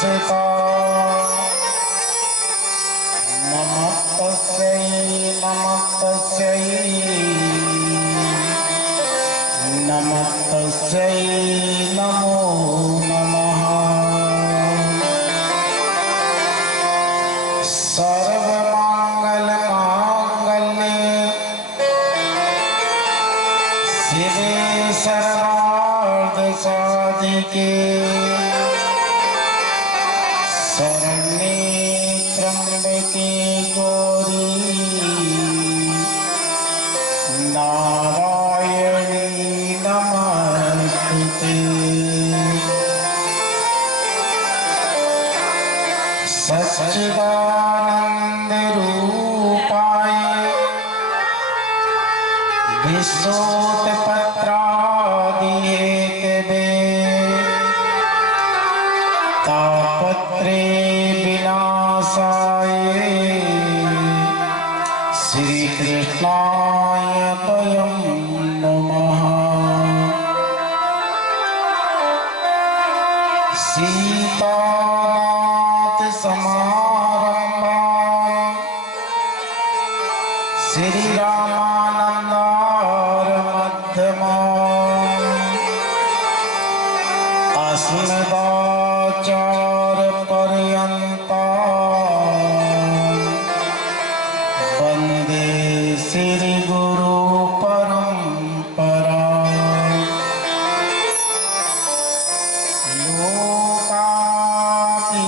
सदा नमस्तस्यै नमस्तस्यै नमस्तस्यै नमो नमः। सर्वमंगलमांगल्ये शिवे सर्वार्थसाधिके शरण्ये त्र्यंबके गौरी नारायणी नमस्तुते। सच्चिदानंद रूपाय विश्वोत्पत्त्यादिहेतवे तापत्रे विनाशाय श्री कृष्णाय वयं नमः। सीतानाथ समारंभा श्री रामानंदार मध्यमा अस्मदाचार्य पर्यंता वंदे श्री गुरु परंपरा।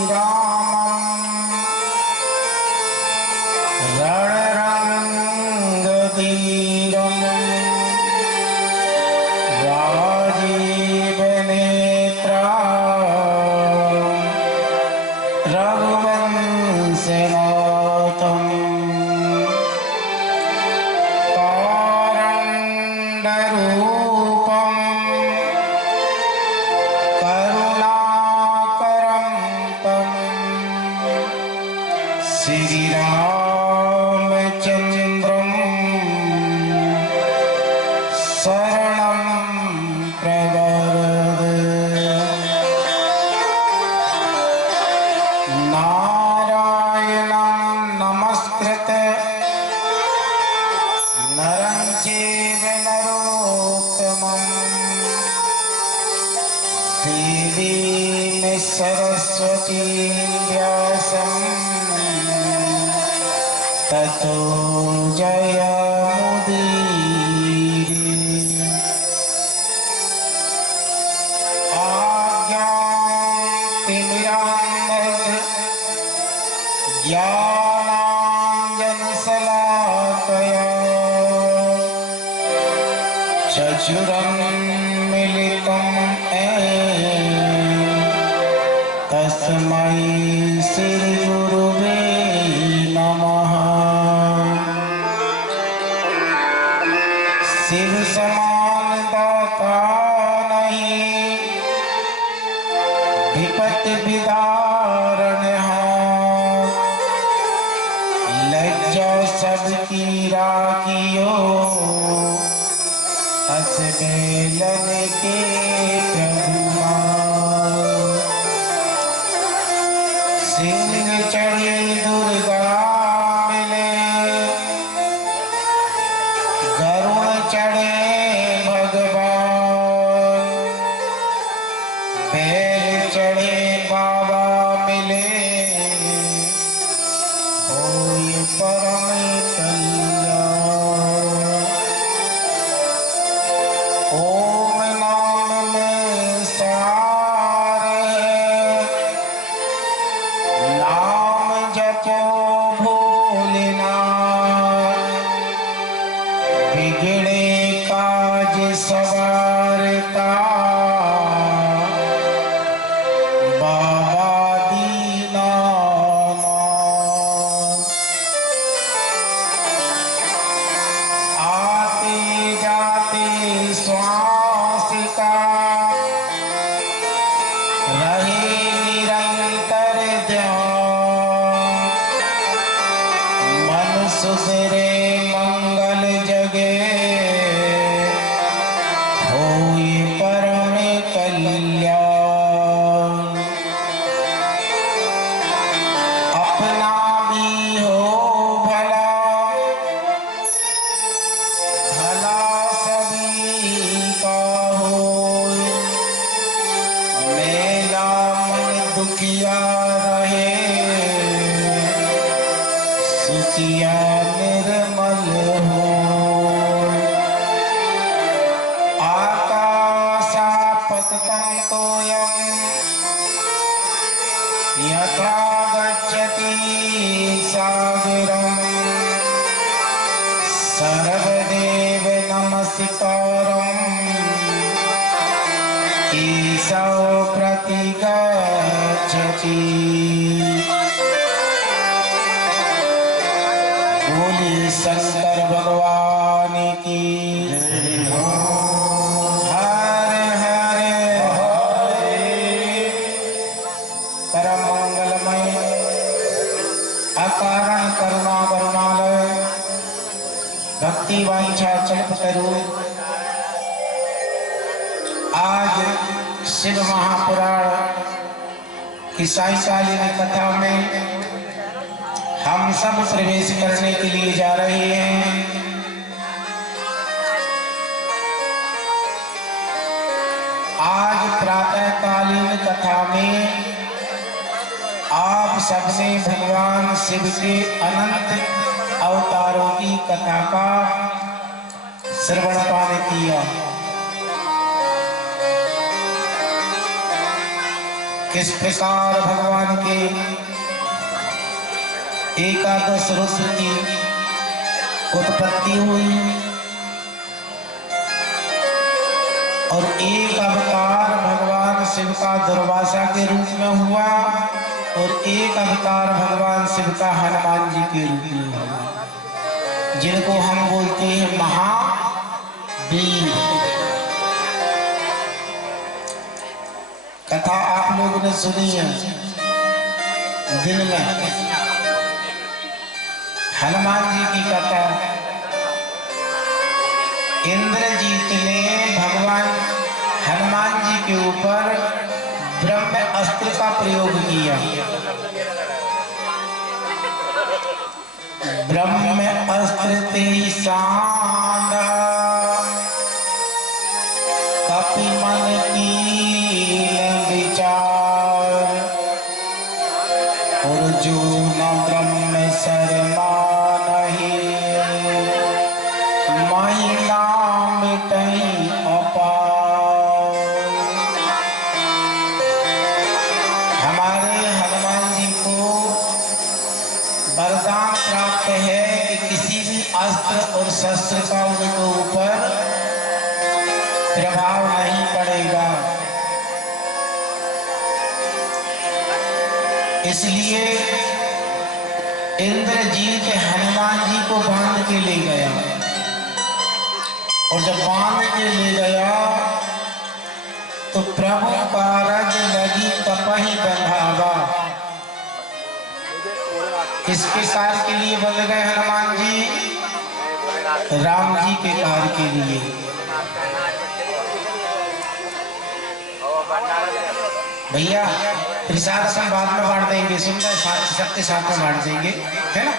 लोकाभिरामं रणरंगधीरं राजीवनेत्रं रघुवंशनाथं कारण्यरूपं करुणाकरं तं श्रीरामचन्द्रं शरणं प्रपद्ये। नारायणं नमस्कृत्य नरं चैव नरोत्तमं देवीं सरस्वतीं व्यासं ततो जयमुदीरये। आज्ञातिमिरान्धस्य ज्ञानाञ्जनशलाकया चक्षुरुन्मीलितं येन तस्मै श्रीगुरुवे नमः। शिव समान दाता नहीं विपत्ति विदारण है लज्जा सबकी राखियो हंस बेलन के प्रभु। सिंह चढ़ी दुर्गा मिले गरुण चढ़े भगवान बैल चढ़े बाबा मिले होय परम कल्याण। ओम नाम में सार है नाम जपो भोलेनाथ बिगड़े काज सवारता बाबा दीनानाथ। आते जाते श्वास का रहे निरंतर ध्यान मन सुधरे मंगल जगे होय परम कल्याण। सुखिया रहे सुखिया निर्मल हो। आकाशापततं तोयं यथा गच्छति सागरं सर्वदेव नमस्कारं ईशौ प्रतिगच्छति। बोली शंकर भगवान की हर हर परम मंगलमय अकारण करुणा करुणालय भक्ति वांछा कल्पतरु। आज शिव महापुराण की सायकालीन कथा में हम सब प्रवेश करने के लिए जा रहे हैं। आज प्रातःकालीन कथा में आप सबने भगवान शिव के अनंत अवतारों की कथा का श्रवण पान किया। किस प्रकार भगवान के एकादश रुद्र की उत्पत्ति हुई और एक अवतार भगवान शिव का दुर्वासा के रूप में हुआ और एक अवतार भगवान शिव का हनुमान जी के रूप में हुआ, जिनको हम बोलते हैं महावीर। कथा आप लोगों ने सुनी है। दिन में हनुमान जी की कथा, इंद्रजीत ने भगवान हनुमान जी के ऊपर ब्रह्म अस्त्र का प्रयोग किया। ब्रह्म अस्त्र ते शान कपि मन की विचार और जो न ब्रह्म शर्मा नहीं महिला मिटई अपार। हमारे हनुमान जी को वरदान प्राप्त है कि किसी भी अस्त्र और शस्त्र का उनके ऊपर प्रभाव नहीं पड़ेगा। इसलिए इंद्रजीत हनुमान जी को बांध के ले गया और जब बांध के ले गया तो प्रभु कारज लगी कपहि बंधावा। किसके कार्य के लिए बंध गए हनुमान जी? राम जी के कार्य के लिए। भैया प्रसाद अपन बाद में बांट देंगे, सुनना सबके साथ में बांट देंगे, है ना?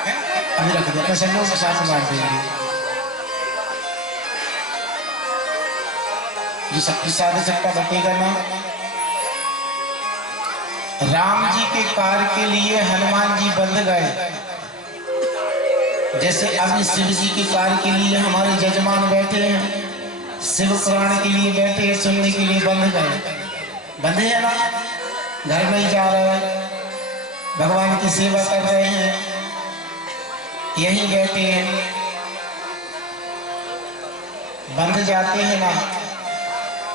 अभी रख दो, अपने सब लोग के साथ में बांट देंगे। ये सब प्रसाद सबका बटेगा ना। राम जी के कार्य के लिए हनुमान जी बंध गए, जैसे अभी शिव जी के कार्य के लिए हमारे जजमान बैठे हैं, शिव पुराण के लिए बैठे हैं, सुनने के लिए बंध गए। बंधे हैं ना, घर में ही जा रहे हैं, भगवान की सेवा कर रहे हैं, यहीं बैठे हैं, बंध जाते हैं ना।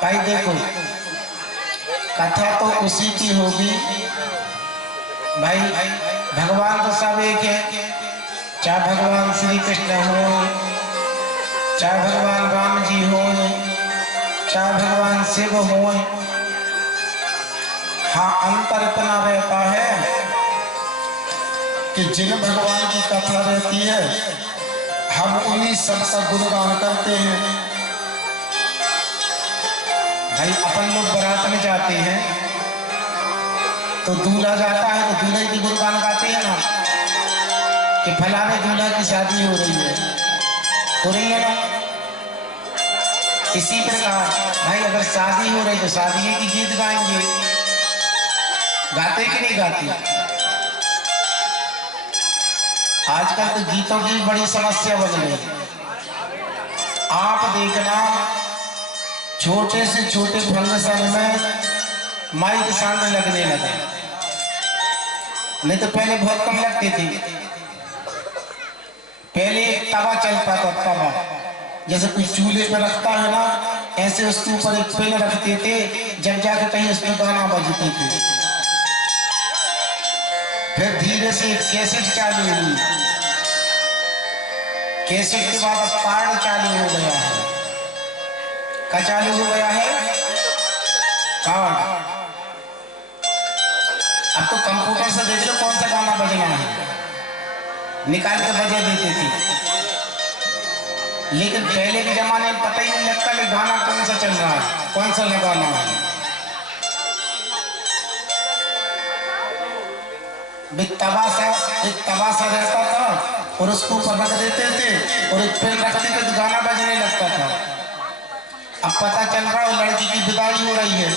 भाई देखो, कथा तो उसी की होगी भाई। भगवान तो सब एक है, चाहे भगवान श्री कृष्ण हो, चाहे भगवान राम जी हो, चाहे भगवान शिव हो। हाँ, अंतर इतना रहता है कि जिन भगवान की कथा रहती है हम उन्हीं सबका गुणगान करते हैं। भाई अपन लोग बारात में जाते हैं तो दूल्हा जाता है तो दूल्हे की गुणगान गाते हैं ना, कि फलाने दूल्हा की शादी हो रही है ना। इसी प्रकार भाई अगर शादी हो रही तो शादी की गीत गाएंगे, गाते कि नहीं गाती? आजकल तो गीतों की बड़ी समस्या बन गई। आप देखना छोटे से छोटे फंक्शन में माइक साउंड लगने लगा, नहीं तो पहले बहुत कम लगती थी। पहले एक तवा चलता था, तवा जैसे कोई चूल्हे पे रखता है ना, ऐसे उसके ऊपर एक पेन रखते थे, जब जाके कहीं उसमें गाना बजती थी। फिर धीरे से एक कैसेट चालू हुई, कैसेट के बाद कार्ड चालू हो गया है। क्या चालू हो गया है? कार्ड। अब तो कंप्यूटर से देख लो कौन सा गाना बजना है, निकाल के बजा देती थी। लेकिन पहले के जमाने में पता ही नहीं लगता कि गाना कौन सा चल रहा है, कौन सा लगाना है। एक तवा सा रहता था और उसको ऊपर रख देते थे और एक पेन रखते थे तो गाना बजने लगता था। अब पता चल रहा है लड़की की विदाई हो रही है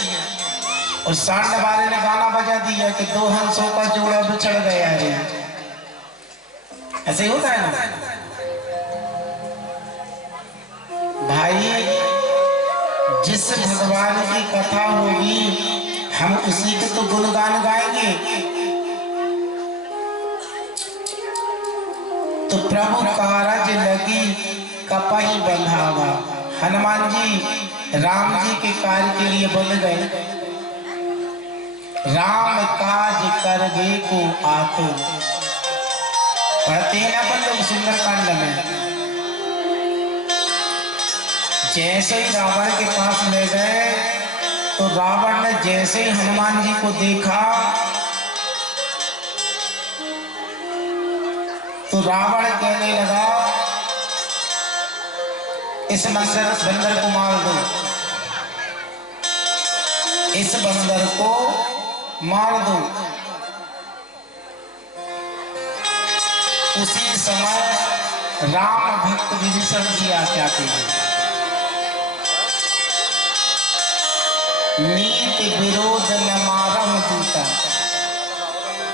और सांड वाले ने गाना बजा दिया कि दो हंसों का जोड़ा बिछड़ गया है। ऐसे ही होता है ना भाई। जिस भगवान की कथा होगी हम उसी के तो गुणगान गाएंगे। तो प्रभु कारज लगी कपहि बंधावा। हनुमान जी राम जी के कार्य के लिए बन गए। राम काज करवे को आतो, पढ़ते हैं ना अपन लोग सुंदरकांड में। जैसे ही रावण के पास ले गए तो रावण ने जैसे ही हनुमान जी को देखा तो रावण कहने लगा इस बंदर को मार दो, इस बंदर को मार दो। उसी समय राम भक्त विभीषण जी आते हैं। नीति विरोध न मारम दूता।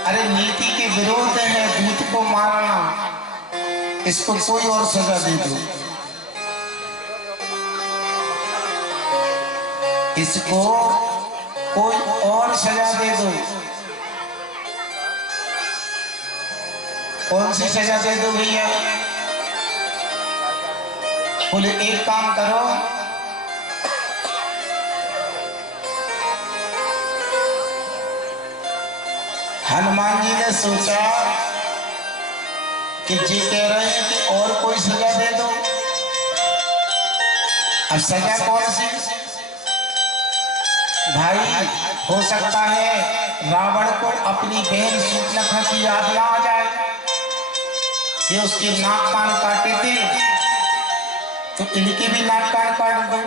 अरे नीति के विरोध है दूत को मारना, इसको कोई और सजा दे दो, इसको कोई और सजा दे दो। कौन सी सजा दे दो भैया? बोले एक काम करो, हनुमान जी ने सोचा कि जी कह रहे हैं कि और कोई सजा दे दो। अब सजा कौन सी भाई? हो सकता है रावण को अपनी बहन सूर्पनखा की याद ना आ जाए, ये उसके नाक कान काटे थे तो इनके भी नाक कान काट दो।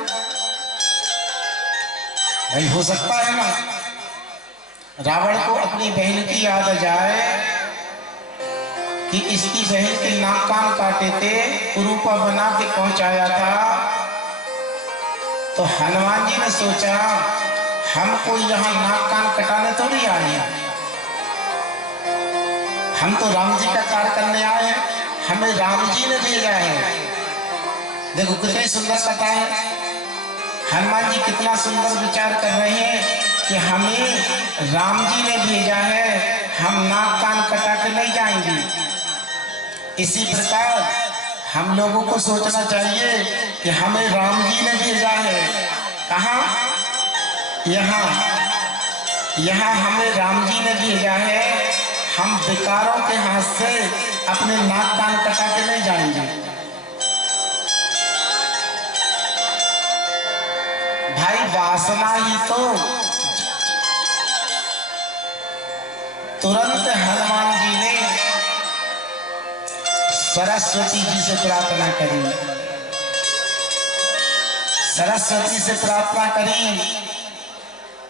भाई हो सकता है ना रावण को अपनी बहन की याद आ जाए कि इसकी बहन के नाक कान काटे थे, कुरूपा बना के पहुंचाया था। तो हनुमान जी ने सोचा हमको यहाँ नाक कान कटाने थोड़ी आए हैं, हम तो राम जी का कार्य करने आए हैं, हमें राम जी ने भेजा है। देखो कितनी सुंदर कथा है। हनुमान जी कितना सुंदर विचार कर रहे हैं कि हमें राम जी ने भेजा है, हम नाक कान कटा के नहीं जाएंगे। इसी प्रकार हम लोगों को सोचना चाहिए कि हमें राम जी ने भेजा है। कहाँ? यहाँ यहाँ हमें राम जी ने भेजा है। हम विकारों के हाथ से अपने नाक कान कटा के नहीं जाएंगे। भाई वासना ही तो तुरंत हनुमान जी ने सरस्वती जी से प्रार्थना करी। सरस्वती से प्रार्थना करी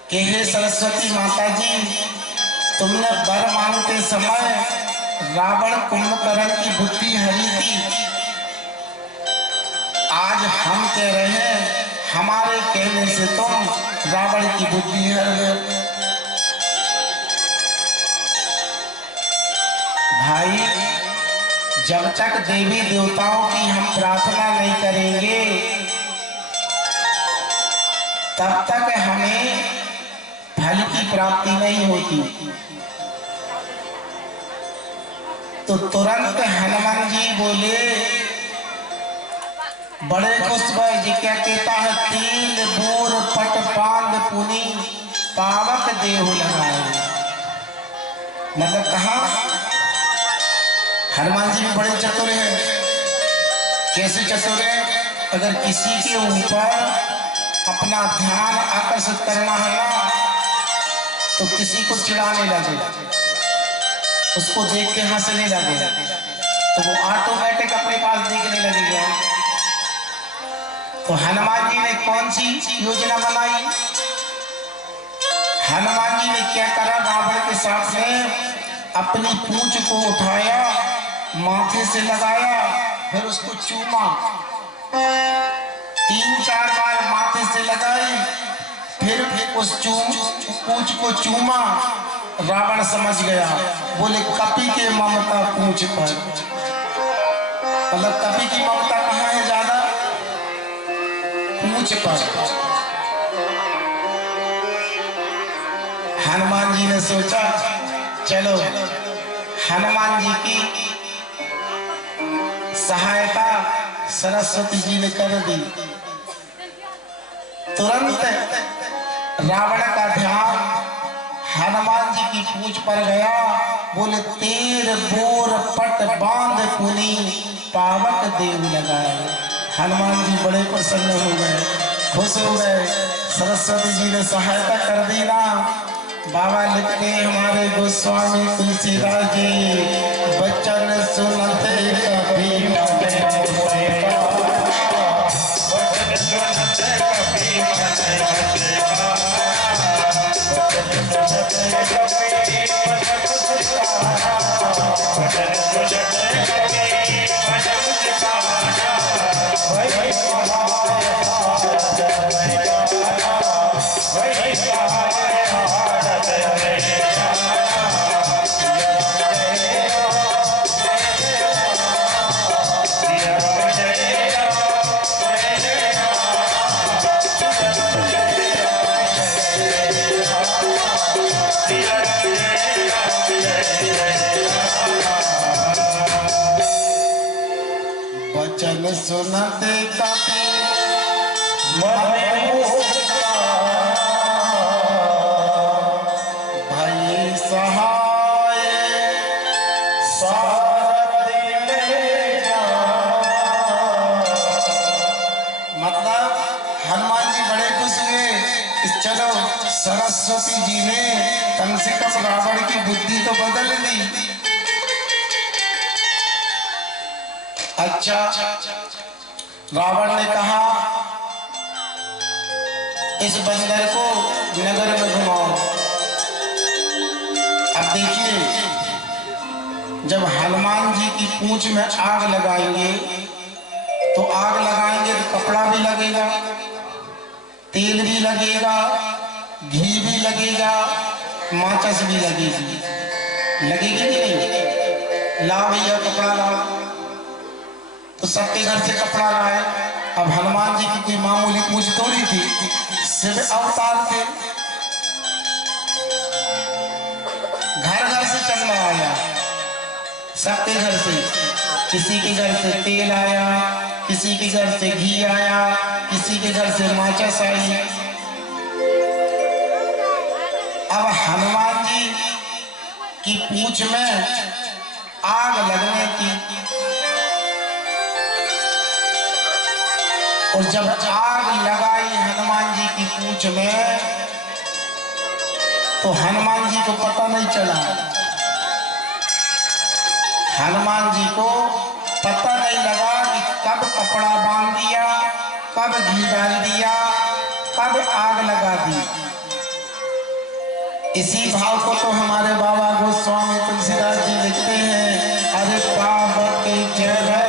कि हे सरस्वती माता जी, तुमने वर मांगते समय रावण कुंभकर्ण की बुद्धि हरी थी। आज हम कह रहे हैं हमारे कहने से तुम रावण की बुद्धि हर गए। भाई जब तक देवी देवताओं की हम प्रार्थना नहीं करेंगे तब तक हमें फल की प्राप्ति नहीं होती। तो तुरंत हनुमान जी बोले, बड़े खुश भय जी क्या कहता है, तीन बोर पट पांड पुनी पावक देहु लगाए। मतलब कहा हनुमान जी भी बड़े चतुर हैं। कैसे चतुर हैं? अगर किसी के ऊपर अपना ध्यान आकर्षित करना है ना तो किसी को चिढ़ाने लगे, उसको देख के हंसने लगे तो वो ऑटोमेटिक अपने पास देखने लगेगा। तो हनुमान जी ने कौन सी योजना बनाई? हनुमान जी ने क्या करा, रावण के सामने अपनी पूंछ को उठाया, माथे से लगाया, फिर उसको चूमा, 3-4 बार माथे से लगाई, फिर उस पूंछ को चूमा। रावण समझ गया, बोले कपि के ममता पूंछ पर। मतलब कपि की ममता कहाँ है ज्यादा? पूंछ पर। हनुमान जी ने सोचा चलो हनुमान जी की सहायता सरस्वती जी ने कर दी। तुरंत रावण का ध्यान हनुमान जी की पूंछ पर गया। बोले तेर बोर पट बांध पुनी पावक देव लगाए। हनुमान जी बड़े प्रसन्न हो गए, खुश हो गए। सरस्वती जी ने सहायता कर दी ना। बाबा लिखते हमारे गोस्वामी तुलसीदास जी, बच्चन सुनते कभी वचन सुनते कभी भाई सहाय मतलब हनुमान जी बड़े खुश हुए। चलो सरस्वती जी ने कम से कम रावण की बुद्धि तो बदल दी। अच्छा, रावण ने कहा इस बंदर को नगर में घुमाओ। अब देखिए, जब हनुमान जी की पूंछ में आग लगाएंगे तो आग लगाएंगे तो कपड़ा भी लगेगा, तेल भी लगेगा, घी भी लगेगा, माचिस भी लगेगी। लगेगी कि नहीं? ला भैया कपड़ा ला। तो सबके घर से कपड़ा लाए। अब हनुमान जी की कोई मामूली पूंछ थोड़ी थी, सिर्फ अवतार थे। घर घर से चंदा आया, सबके घर से। किसी के घर से तेल आया, किसी के घर से घी आया, किसी के घर से माचिस आई। अब हनुमान जी की पूंछ में आग लगने की, और जब आग लगाई हनुमान जी की पूंछ में तो हनुमान जी को पता नहीं चला। हनुमान जी को पता नहीं लगा कि कब कपड़ा बांध दिया, कब घी डाल दिया, कब आग लगा दी। इसी भाव को तो हमारे बाबा गोस्वामी तुलसीदास जी लिखते हैं, अरे पावक जगत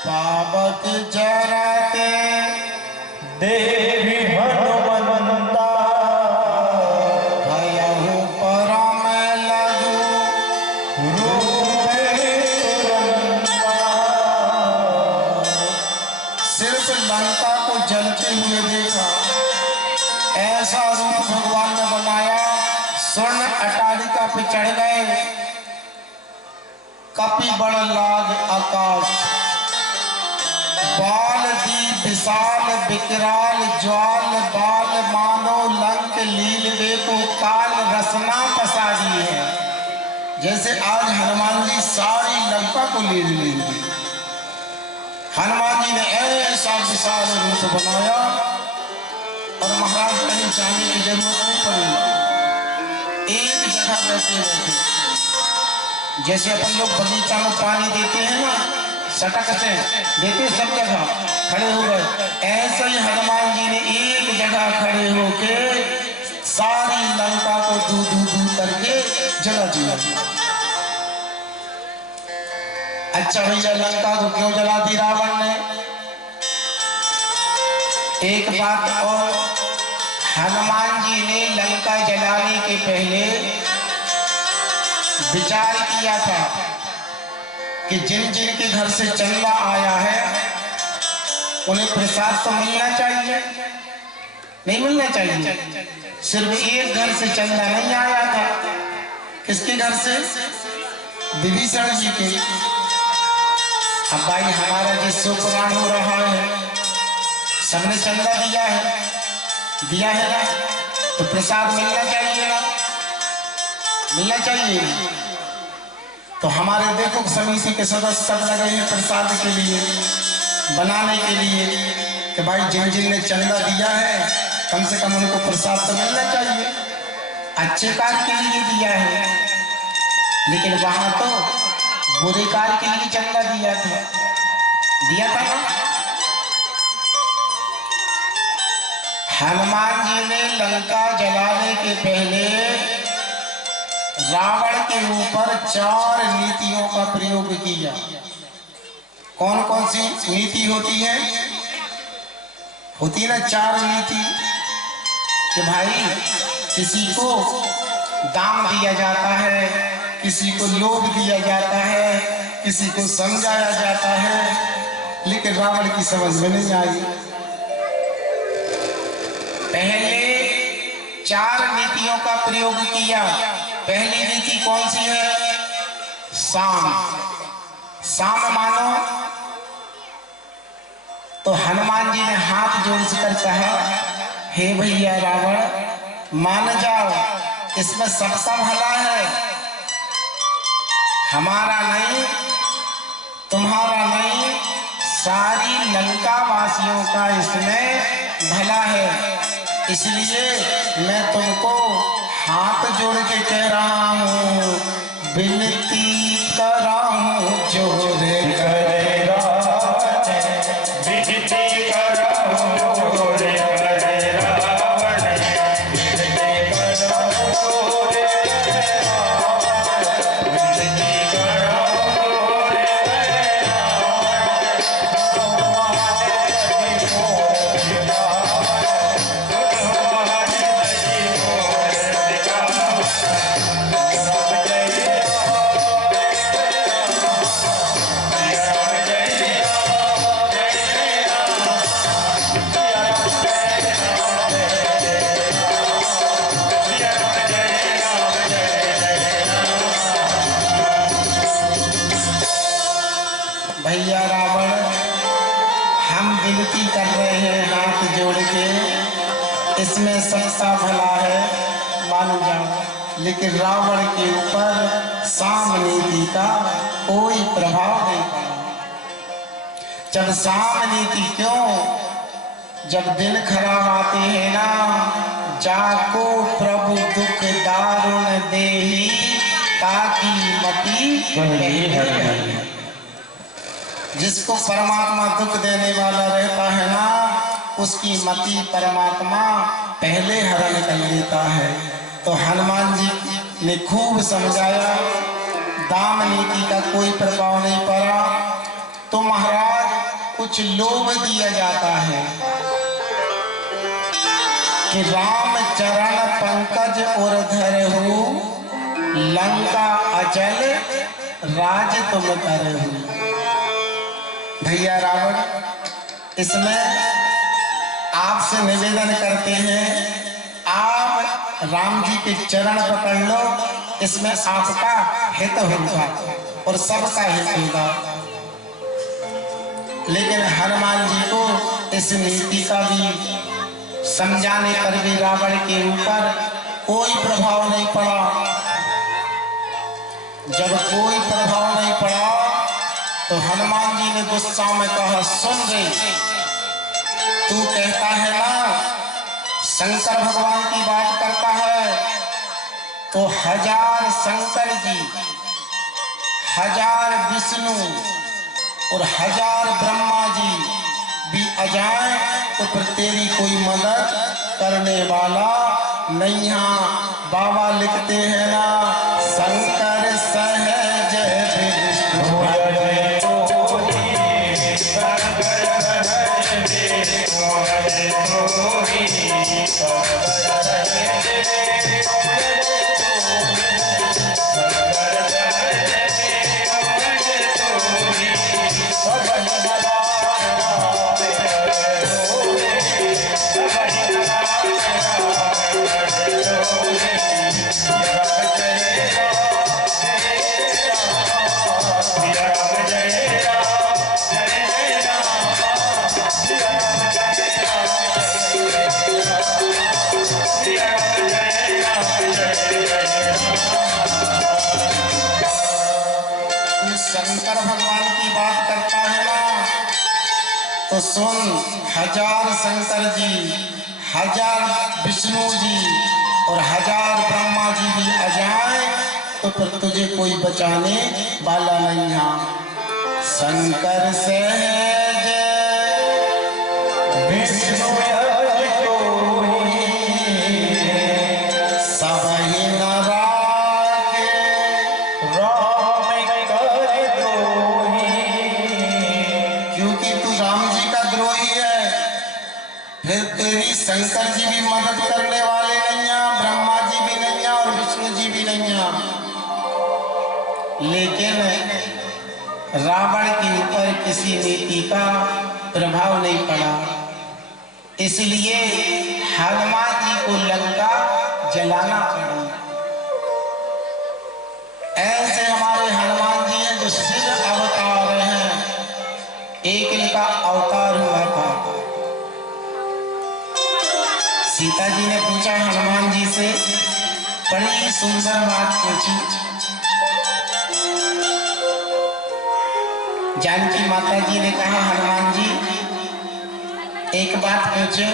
पावक जरते देवी हनुमंता भयहु परम लघु रूप तुरंता। सिर्फ लंका को जलते हुए देखा, ऐसा रूप भगवान ने बनाया। स्वर्ण अटारिका पे चढ़ गए, कपि बड़ लाग आकाश, बाल दी विशाल विकराल ज्वाल बाल मानो लंक लील वेको काल रसना पसारी है। जैसे आज हनुमान जी सारी लंका को लील लेंगे। हनुमान जी ने ऐसा विशाल रूप बनाया और महाराज कहीं जाने की जरूरत नहीं पड़ी, एक जगह बैठे बैठे। जैसे अपन लोग बगीचा में पानी देते हैं ना, सटक से देते सब जगह खड़े हो गए, ऐसे ही हनुमान जी ने एक जगह खड़े होके सारी लंका को दूर दूर दूर करके जला दिया। अच्छा भैया, लंका को क्यों जला दी रावण ने? एक बात और, हनुमान जी ने लंका जलाने के पहले विचार किया था कि जिन जिन के घर से चंदा आया है उन्हें प्रसाद तो मिलना चाहिए, नहीं मिलना चाहिए। सिर्फ एक घर से चंदा नहीं आया था। किसके घर से? विभीषण जी के। अब भाई हमारा जिससे पुराण हो रहा है, सबने चंदा दिया है ना, तो प्रसाद मिलना चाहिए ना, मिलना चाहिए। तो हमारे देखो समिति के सदस्य सब लगे हैं प्रसाद के लिए, बनाने के लिए, कि भाई जिन जिन ने चंदा दिया है कम से कम उनको प्रसाद तो मिलना चाहिए, अच्छे कार्य के लिए दिया है। लेकिन वहां तो बुरे कार्य के लिए चंदा दिया था ना। हनुमान जी ने लंका जलाने के पहले रावण के ऊपर 4 नीतियों का प्रयोग किया। कौन कौन सी नीति होती है? होती ना 4 नीति, कि भाई किसी को दाम दिया जाता है, किसी को लोभ दिया जाता है, किसी को समझाया जाता है। लेकिन रावण की समझ में नहीं आई। पहले 4 नीतियों का प्रयोग किया। पहली नीति कौन सी है? साम मानो। तो हनुमान जी ने हाथ जोड़कर कहा, हे भैया रावण, मान जाओ, इसमें सबका भला है, हमारा नहीं, तुम्हारा नहीं, सारी लंका वासियों का इसमें भला है। इसलिए मैं तुमको हाथ जोड़ के कह रहा हूँ, विनती कर रहा हूँ, जोर करेगा भैया रावण, हम विनती कर रहे हैं हाथ जोड़ के, इसमें सबका भला है, मान जाओ। लेकिन रावण के ऊपर साम नीति का कोई प्रभाव नहीं पड़ा। जब शाम नीति क्यों, जब दिन खराब आते हैं ना, जाको प्रभु दुख दारुण देही ताकि मति। जिसको परमात्मा दुख देने वाला रहता है ना, उसकी मति परमात्मा पहले हरण कर लेता है। तो हनुमान जी ने खूब समझाया, दाम नीति का कोई प्रभाव नहीं पड़ा। तो महाराज कुछ लोभ दिया जाता है कि राम चरण पंकज और धरहु, लंका अचल राज तुम करहु। भैया रावण, इसमें आपसे निवेदन करते हैं, आप राम जी के चरण पकड़ लो, इसमें आपका हित होगा और सबका हित होगा। लेकिन हनुमान जी को इस नीति का भी समझाने पर भी रावण के ऊपर कोई प्रभाव नहीं पड़ा। जब कोई प्रभाव नहीं पड़ा तो हनुमान जी ने गुस्सा में कहा, सुन रे, तू कहता है ना शंकर भगवान की बात करता है, तो 1000 शंकर जी, 1000 विष्णु और 1000 ब्रह्मा जी भी आ जाए तो फिर तेरी कोई मदद करने वाला नहीं। यहाँ बाबा लिखते हैं ना, शंकर सहज विष्णु शंकर भगवान की बात करता है ना, तो सुन, 1000 शंकर जी, 1000 विष्णु जी और 1000 ब्रह्मा जी भी आ जाए तो फिर तुझे कोई बचाने वाला नहीं है। शंकर सहज विष्णु सबहि न राखे, राम कर द्रोही। क्योंकि तू राम जी का द्रोही है, फिर तेरी शंकर जी भी मदद करने वाले नहीं है, ब्रह्मा जी भी नहीं है और विष्णु जी भी नहीं है। लेकिन रावण के ऊपर किसी नीति का प्रभाव नहीं पड़ा, इसलिए हनुमान जी को लंका जलाना पड़ा। ऐसे हमारे हनुमान जी हैं जो सिद्ध अवतार हैं, एक इनका अवतार हुआ था। सीता जी ने पूछा हनुमान जी से, बड़ी सुंदर बात पूछी। जानकी माता जी ने कहा, हनुमान जी एक बात पूछो।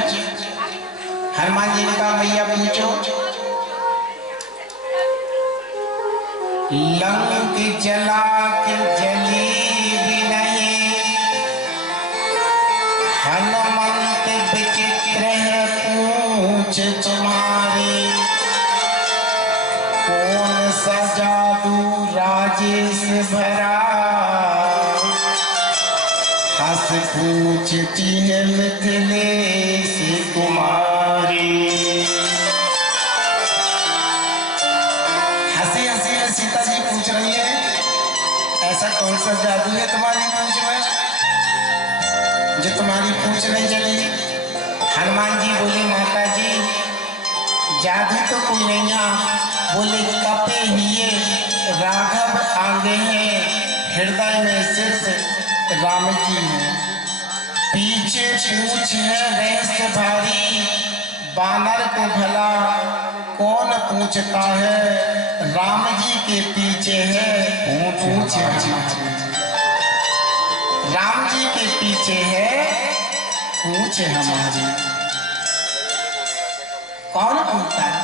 हनुमान जी ने कहा, भैया पूछो। लंक जला के जली भी नहीं, हनुमंत विचित्र है पूछ तुम्हारी, कौन सा जादू राजेश भरा, हंस पूछती है मिथिलेश कुमारी। हंसी हंसी में सीता जी पूछ रही है, ऐसा कौन सा जादू है तुम्हारी पूंछ में जो तुम्हारी पूंछ नहीं जली। हनुमान जी बोले, माता जी जादू तो कोई नहीं है। बोले, कपे हिए राघव आगे हैं, हृदय में सिर्फ राम जी हैं, पीछे पूछ है रहस्य भारी, बानर को भला कौन पूछता है, राम जी के पीछे है पूछ हमारी। राम जी के पीछे है पूछ हमारी। कौन पूछता है?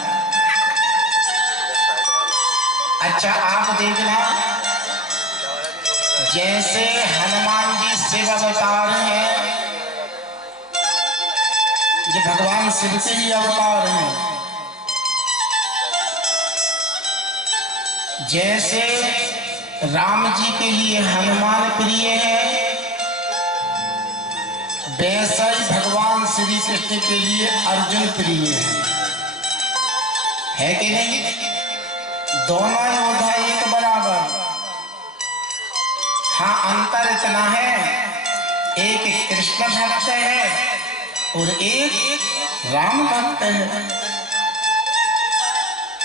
अच्छा आप देखना, जैसे हनुमान जी शिव अवतार हैं, ये भगवान शिव के ही अवतार हैं। जैसे राम जी के लिए हनुमान प्रिय है, वैसा ही भगवान श्री कृष्ण के लिए अर्जुन प्रिय है कि नहीं? दोनों योद्धा एक बराबर। हाँ अंतर इतना है, एक कृष्ण भक्त है और एक राम भक्त है।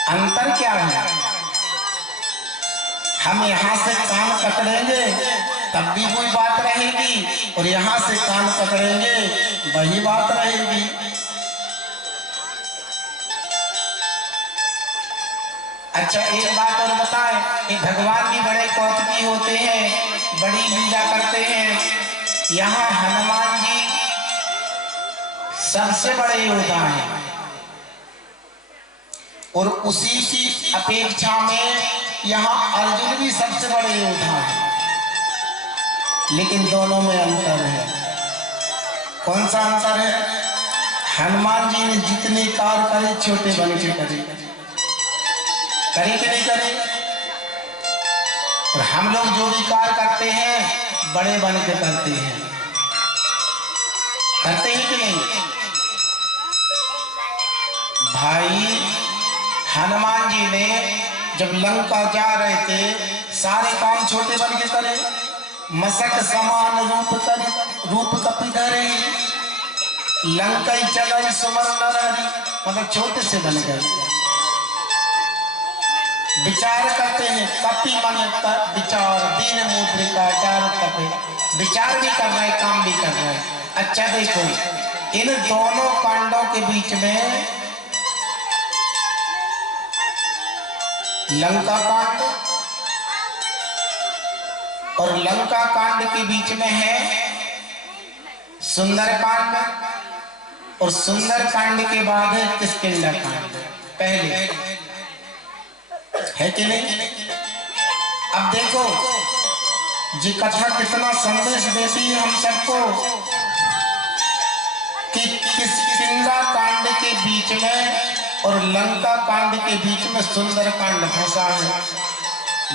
अंतर क्या है? हम यहाँ से कान पकड़ेंगे तब भी कोई बात रहेगी, और यहाँ से कान पकड़ेंगे वही बात रहेगी। अच्छा एक बात और बताएं, कि भगवान भी बड़े कौतुकी होते हैं, बड़ी लीला करते हैं। यहाँ हनुमान जी सबसे बड़े योद्धा हैं, और उसी की अपेक्षा में यहाँ अर्जुन भी सबसे बड़े योद्धा हैं। लेकिन दोनों में अंतर है। कौन सा अंतर है? हनुमान जी ने जितने कार्य करे छोटे बन के करे कि नहीं करे, और हम लोग जो भी कार्य करते हैं बड़े बन के करते हैं कि नहीं? भाई हनुमान जी ने जब लंका जा रहे थे सारे काम छोटे बन के करे। मसक समान रूप कपिधरे, लंका चल सुमर नरहरि, मतलब छोटे से बन गए। विचार करते हैं, कपि मन विचार, दीन मुद्रिका चार कपे, विचार भी कर रहे काम भी कर रहे। अच्छा देखो, इन दोनों कांडों के बीच में लंका कांड और लंका कांड के बीच में है सुंदर कांड, और सुंदर कांड के बाद है किष्किंधा कांड पहले, है कि नहीं? अब देखो जी कथा कितना संदेश देती है हम सबको, कि किष्किंधा कांड के बीच में और लंका कांड के बीच में सुंदर कांड फंसा है।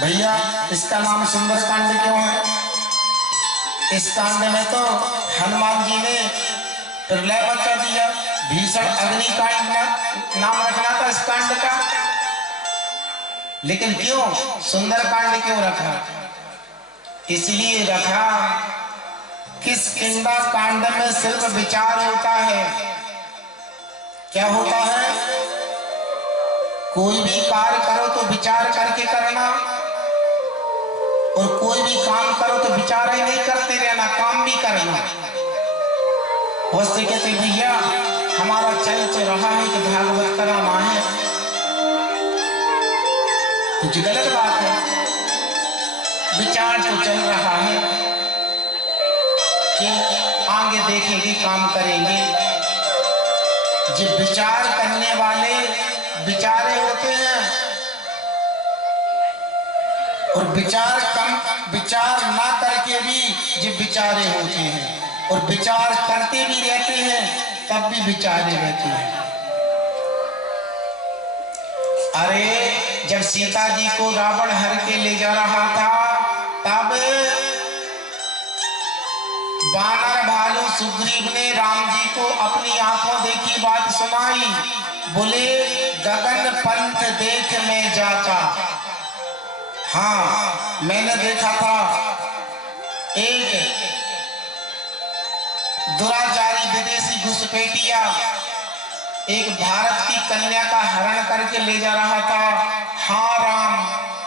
भैया इसका नाम सुंदर कांड क्यों है? इस कांड में तो हनुमान जी ने प्रलय बचा दिया, भीषण अग्निकांड नाम रखना था इस कांड का। लेकिन क्यों सुंदर कांड क्यों रखा? इसलिए रखा, किष्किंधा कांड में सिर्फ विचार होता है। क्या होता है? कोई भी कार्य करो तो विचार करके करना, और कोई भी काम करो तो विचार ही नहीं करते रहना, काम भी करना। उससे कहते भैया हमारा चल रहा है कि भागवत कराना है, कुछ गलत बात है। विचार तो चल रहा है कि आगे देखेंगे काम करेंगे। जो विचार करने वाले विचारे होते हैं, और विचार ना करके भी जो विचारे होते हैं, और विचार करते भी रहते हैं तब भी विचारे रहते हैं। अरे जब सीता जी को रावण हर के ले जा रहा था, तब वानर भालू सुग्रीव ने राम जी को अपनी आंखों देखी बात सुनाई। बोले गगन पंथ देख में जाता, हाँ मैंने देखा था एक दुराचारी विदेशी घुसपैठिया एक भारत की कन्या का हरण करके ले जा रहा था। हाँ राम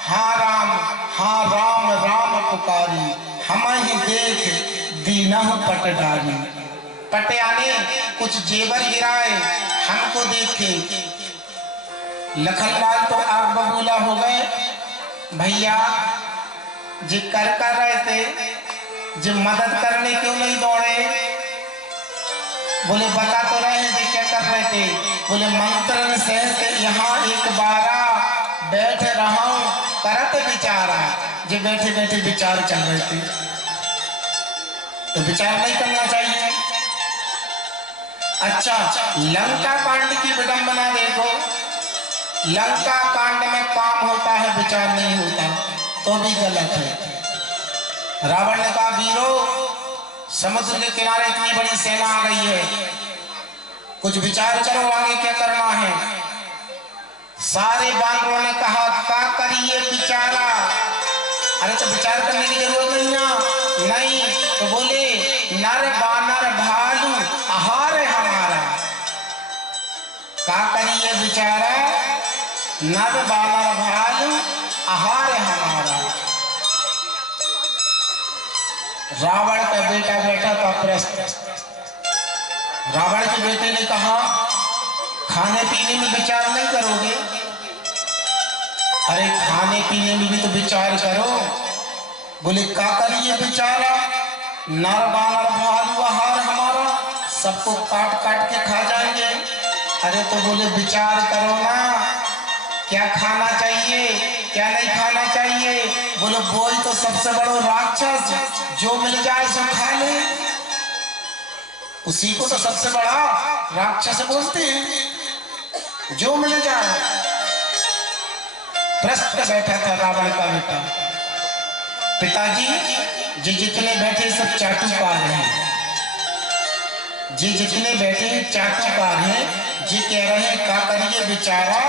हाँ राम हाँ राम राम पुकारी, हम ही देख दीनहु पट डाली। पटियाने कुछ जेवर गिराए, हमको देखे। लखनलाल तो आग बबूला हो गए। भैया जी कर रहे थे जो मदद करने क्यों नहीं दौड़े? बोले बता तो रहे हैं क्या कर रहे थे? बोले मंत्र से यहाँ एक बारा बैठ रहा हूं करत विचारा। जो बैठे बैठे विचार चल रहे थे, तो विचार नहीं करना चाहिए। अच्छा, लंका कांड की विडंबना देखो। लंका कांड में काम होता है, विचार नहीं होता, तो भी गलत है। रावण ने कहा वीरों, समुद्र के किनारे इतनी बड़ी सेना आ गई है, कुछ विचार करो आगे क्या करना है। सारे बानरों ने कहा क्या करिए विचारा। अरे तो विचार करने की जरूरत नहीं है। नहीं तो बोले नर बानर भालू आहार है हमारा। क्या करिए विचारा, नर बानर भालू आहार है हमारा। रावण का बेटा बैठा था प्रश्न। रावण के बेटे ने कहा खाने पीने में विचार नहीं करोगे? अरे खाने पीने में भी तो विचार करो। बोले क्या करिए विचारा, नर बानर भालू आहार हमारा, सबको काट काट के खा जाएंगे। अरे तो बोले विचार करो ना, क्या खाना चाहिए क्या नहीं खाना चाहिए। बोले वही तो सबसे बड़ा राक्षस, जो मिल जाए सो खा ले, उसी को तो सबसे बड़ा राक्षस बोलते हैं, जो मिल जाए। प्रश्न बैठा था रावण का बेटा, पिताजी जी जितने बैठे सब चाटुकार हैं, जी जितने बैठे चाटुकार हैं। जी कह रहे हैं क्या करिए बेचारा,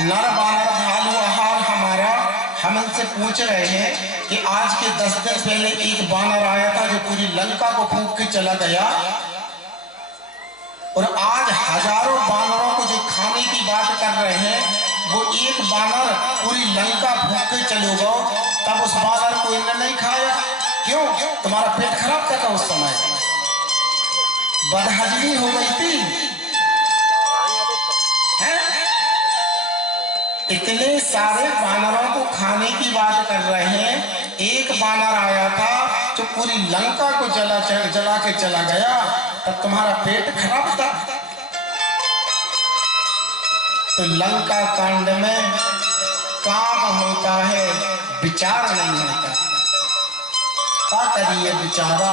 नर बानर भालू आहार हमारा। हम उनसे पूछ रहे हैं कि आज के 10 दिन पहले एक बानर आया था जो पूरी लंका को फूंक के चला गया, और आज हजारों बानरों को जो खाने की बात कर रहे हैं, वो एक बानर पूरी लंका फूंक के चले गो, तब उस बानर को इन्होंने नहीं खाया। क्यों? तुम्हारा पेट खराब था उस समय, बदहजमी हो गई थी। इतने सारे बानरों को खाने की बात कर रहे हैं, एक बानर आया था जो पूरी लंका को जला के चला गया, तब तुम्हारा पेट खराब था। तो लंका कांड में काम होता है, विचार नहीं होता। क्या करिए बेचारा,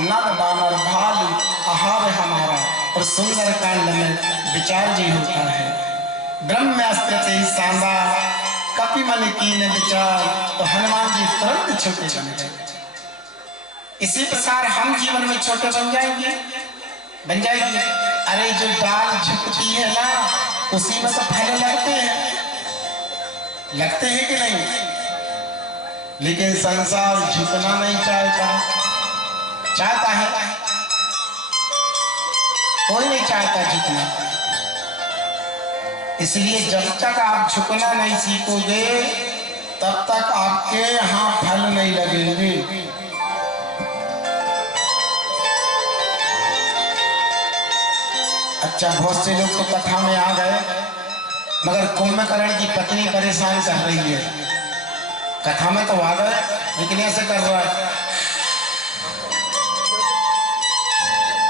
नर बानर भालू आहार हमारा। और सुंदर कांड में विचार जी होता है। ब्रह्मास्त्र से ही सांबा कपि मन कीन विचार, तो हनुमान जी तुरंत छोटे बन गए। इसी प्रकार हम जीवन में छोटे बन जाएंगे, बन जाएंगे। अरे जो डाल झुकती है ना, उसी में तो फल लगते हैं कि नहीं? लेकिन संसार झुकना नहीं चाहता है, कोई नहीं चाहता झुकना। इसलिए जब तक आप झुकना नहीं सीखोगे, तब तक आपके यहाँ फल नहीं लगेंगे। अच्छा, बहुत से लोग तो कथा में आ गए, मगर कुंभकर्ण की पत्नी परेशान कर रही है। कथा में तो आ गए, लेकिन ऐसे कर रहा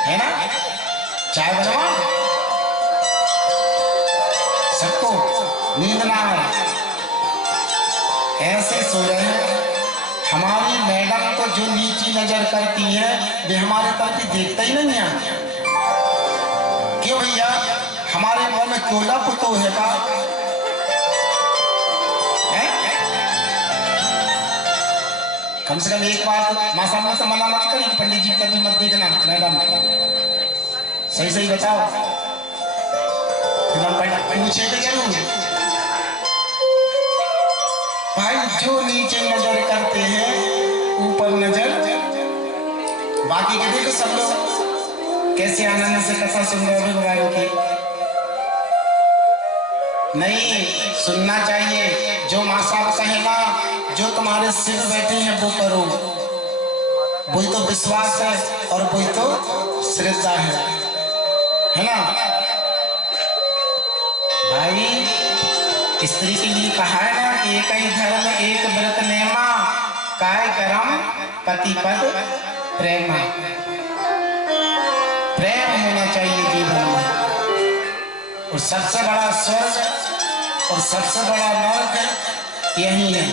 है ना, चाय बनवा, सबको नींद ना आए, ऐसे सो रहे हैं। हमारी मैडम तो जो नीची नजर करती है, वे हमारे तरफ देखता ही नहीं है। क्यों भैया, हमारे मुंह में क्योला पुतो है का? कम से कम एक बार माँ सामने से मना मत करी, पंडित जी कभी मत देखना मैडम, सही सही बताओ। पूछे तो जरूर भाई, जो नीचे नजर करते हैं ऊपर नजर, बाकी के देखो सब लोग कैसे आनंद से कथा सुन रहे हो भगवान की। नहीं सुनना चाहिए, जो माँ साहब कहेगा, जो तुम्हारे सिर बैठे हैं वो करो, वही तो विश्वास है और वही तो श्रद्धा है ना भाई। स्त्री के लिए कहा है ना कि एक ही धर्म एक व्रत नेमा, काय करम पति पद प्रेम होना चाहिए जीवन में। और सबसे बड़ा स्वर्ग और सबसे बड़ा नरक यही है।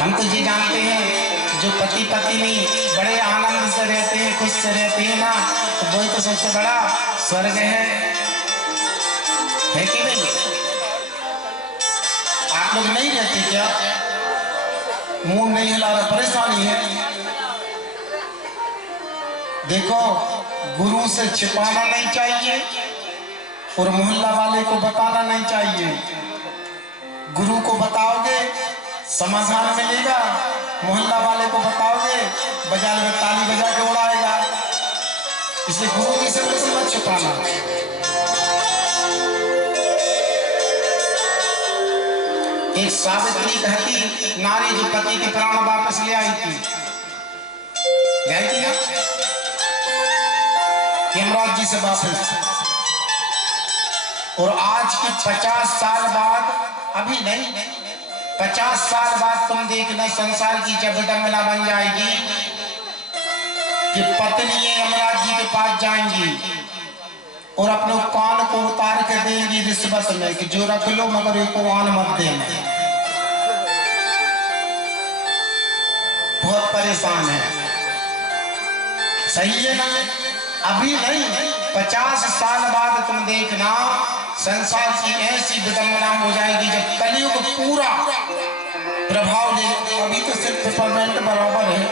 हम तो ये जानते हैं जो पति पत्नी बड़े आनंद से रहते हैं, खुश से रहते हैं ना, तो वही तो सबसे बड़ा स्वर्ग है कि नहीं? आप लोग नहीं रहते क्या? मुंह नहीं हिला रहा, परेशानी है। देखो, गुरु से छिपाना नहीं चाहिए और मोहल्ला वाले को बताना नहीं चाहिए। गुरु को बताओगे समाधान मिलेगा, मोहल्ला वाले को बताओगे बाजार में ताली बजा के उड़ाएगा। इसलिए गुरु की से बिल्कुल मत छुपाना। एक सावित्री कहती नारी जो पति के प्राण वापस ले आई थी, गई थी ना यमराज जी से वापस। और आज के 50 साल बाद, अभी नहीं 50 साल बाद तुम देखना संसार की जब विडंबना बन जाएगी कि पत्नी यमराज जी के पास जाएंगी और अपने कान को उतार के देंगी रिश्वत में कि जो रख लो मगर एक कान मत देना। बहुत परेशान है, सही है ना? अभी नहीं 50 साल बाद तुम देखना संसार की ऐसी विडंबना हो जाएगी जब कलयुग पूरा प्रभाव ले। अभी तो सिर्फ पेपरमेंट बराबर है,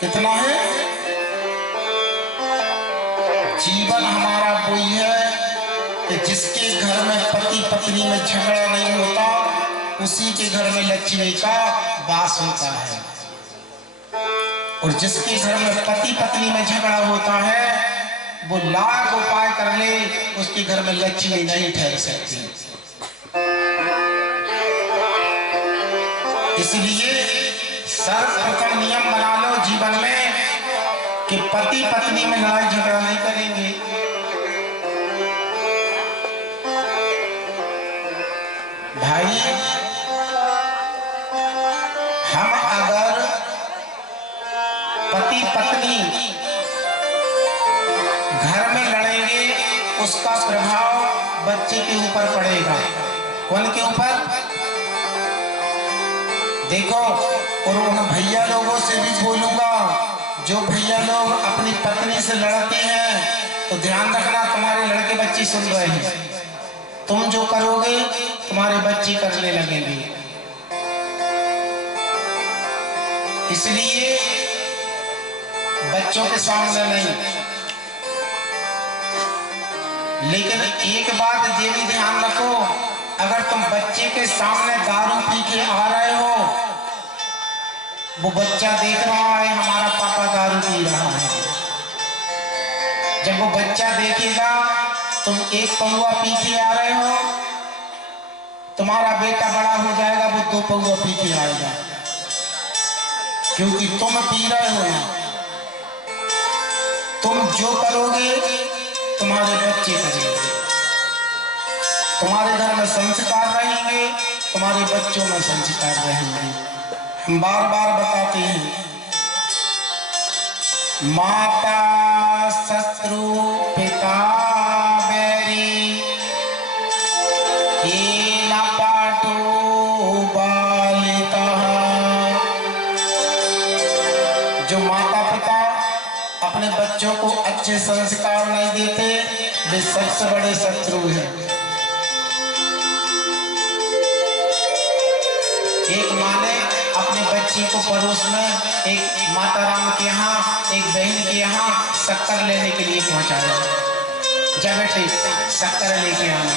कितना है? जीवन हमारा वही है कि जिसके घर में पति पत्नी में झगड़ा नहीं होता उसी के घर में लक्ष्मी का वास होता है। और जिसके घर में पति पत्नी में झगड़ा होता है वो लाख उपाय कर ले, उसके घर में लक्ष्मी नहीं ठहर सकती। इसलिए सर्वप्रथम नियम बना लो जीवन में कि पति पत्नी में लड़ाई झगड़ा नहीं करेंगे। भाई, हम अगर पति पत्नी घर में लड़ेंगे उसका प्रभाव बच्चे के ऊपर पड़ेगा। कौन के ऊपर? देखो, और उन भैया लोगों से भी बोलूंगा जो भैया लोग अपनी पत्नी से लड़ते हैं तो ध्यान रखना, तुम्हारे लड़के बच्चे सुन रहे हैं। तुम जो करोगे तुम्हारे बच्चे करने लगेंगे। इसलिए बच्चों के सामने नहीं। लेकिन एक बात ये भी ध्यान रखो, अगर तुम बच्चे के सामने दारू पी के आ रहे हो, वो बच्चा देख रहा है हमारा पापा दारू पी रहा है। जब वो बच्चा देखेगा तुम एक पौवा पी के आ रहे हो, तुम्हारा बेटा बड़ा हो जाएगा वो 2 पौवा पी के आएगा, क्योंकि तुम पी रहे हो ना। तुम जो करोगे तुम्हारे बच्चे करेंगे। तुम्हारे घर में संस्कार रहेंगे, तुम्हारे बच्चों में संस्कार रहेंगे। हम बार बार बताते हैं, माता शत्रु पिता बैरी, ये न पाठो बालितः। जो माता पिता अपने बच्चों को अच्छे संस्कार नहीं देते वे सबसे बड़े शत्रु हैं। एक माँ ने अपने बच्चे को पड़ोस में एक माता राम के यहाँ एक बहन के यहाँ शक्कर लेने के लिए पहुंचाया। जब बेटे शक्कर लेके आना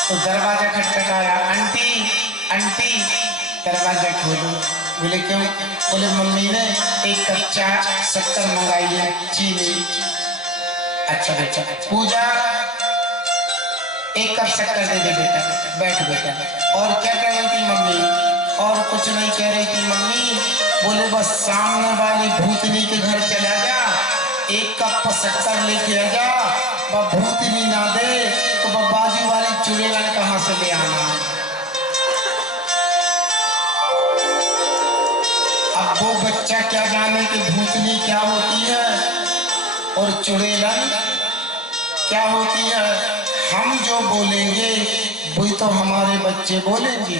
तो दरवाजा खटखटाया, आंटी आंटी दरवाजा खोलो। बोले क्यों? बोले मम्मी ने एक कप चाय शक्कर मंगाई है, चीनी। अच्छा बेटा। पूजा एक कप शक्कर दे दे बेटा, बैठ बेटा। और क्या कह रही थी मम्मी? और कुछ नहीं कह रही थी मम्मी। बोले बस सामने वाली भूतनी के घर चला जा, एक कप शक्कर लेके आ जा। वह भूतनी ना दे तो वह बाजू वाली चुड़ैल कहाँ से ले आना। और चुड़ैलन क्या होती है? हम जो बोलेंगे वही तो हमारे बच्चे बोलेंगे,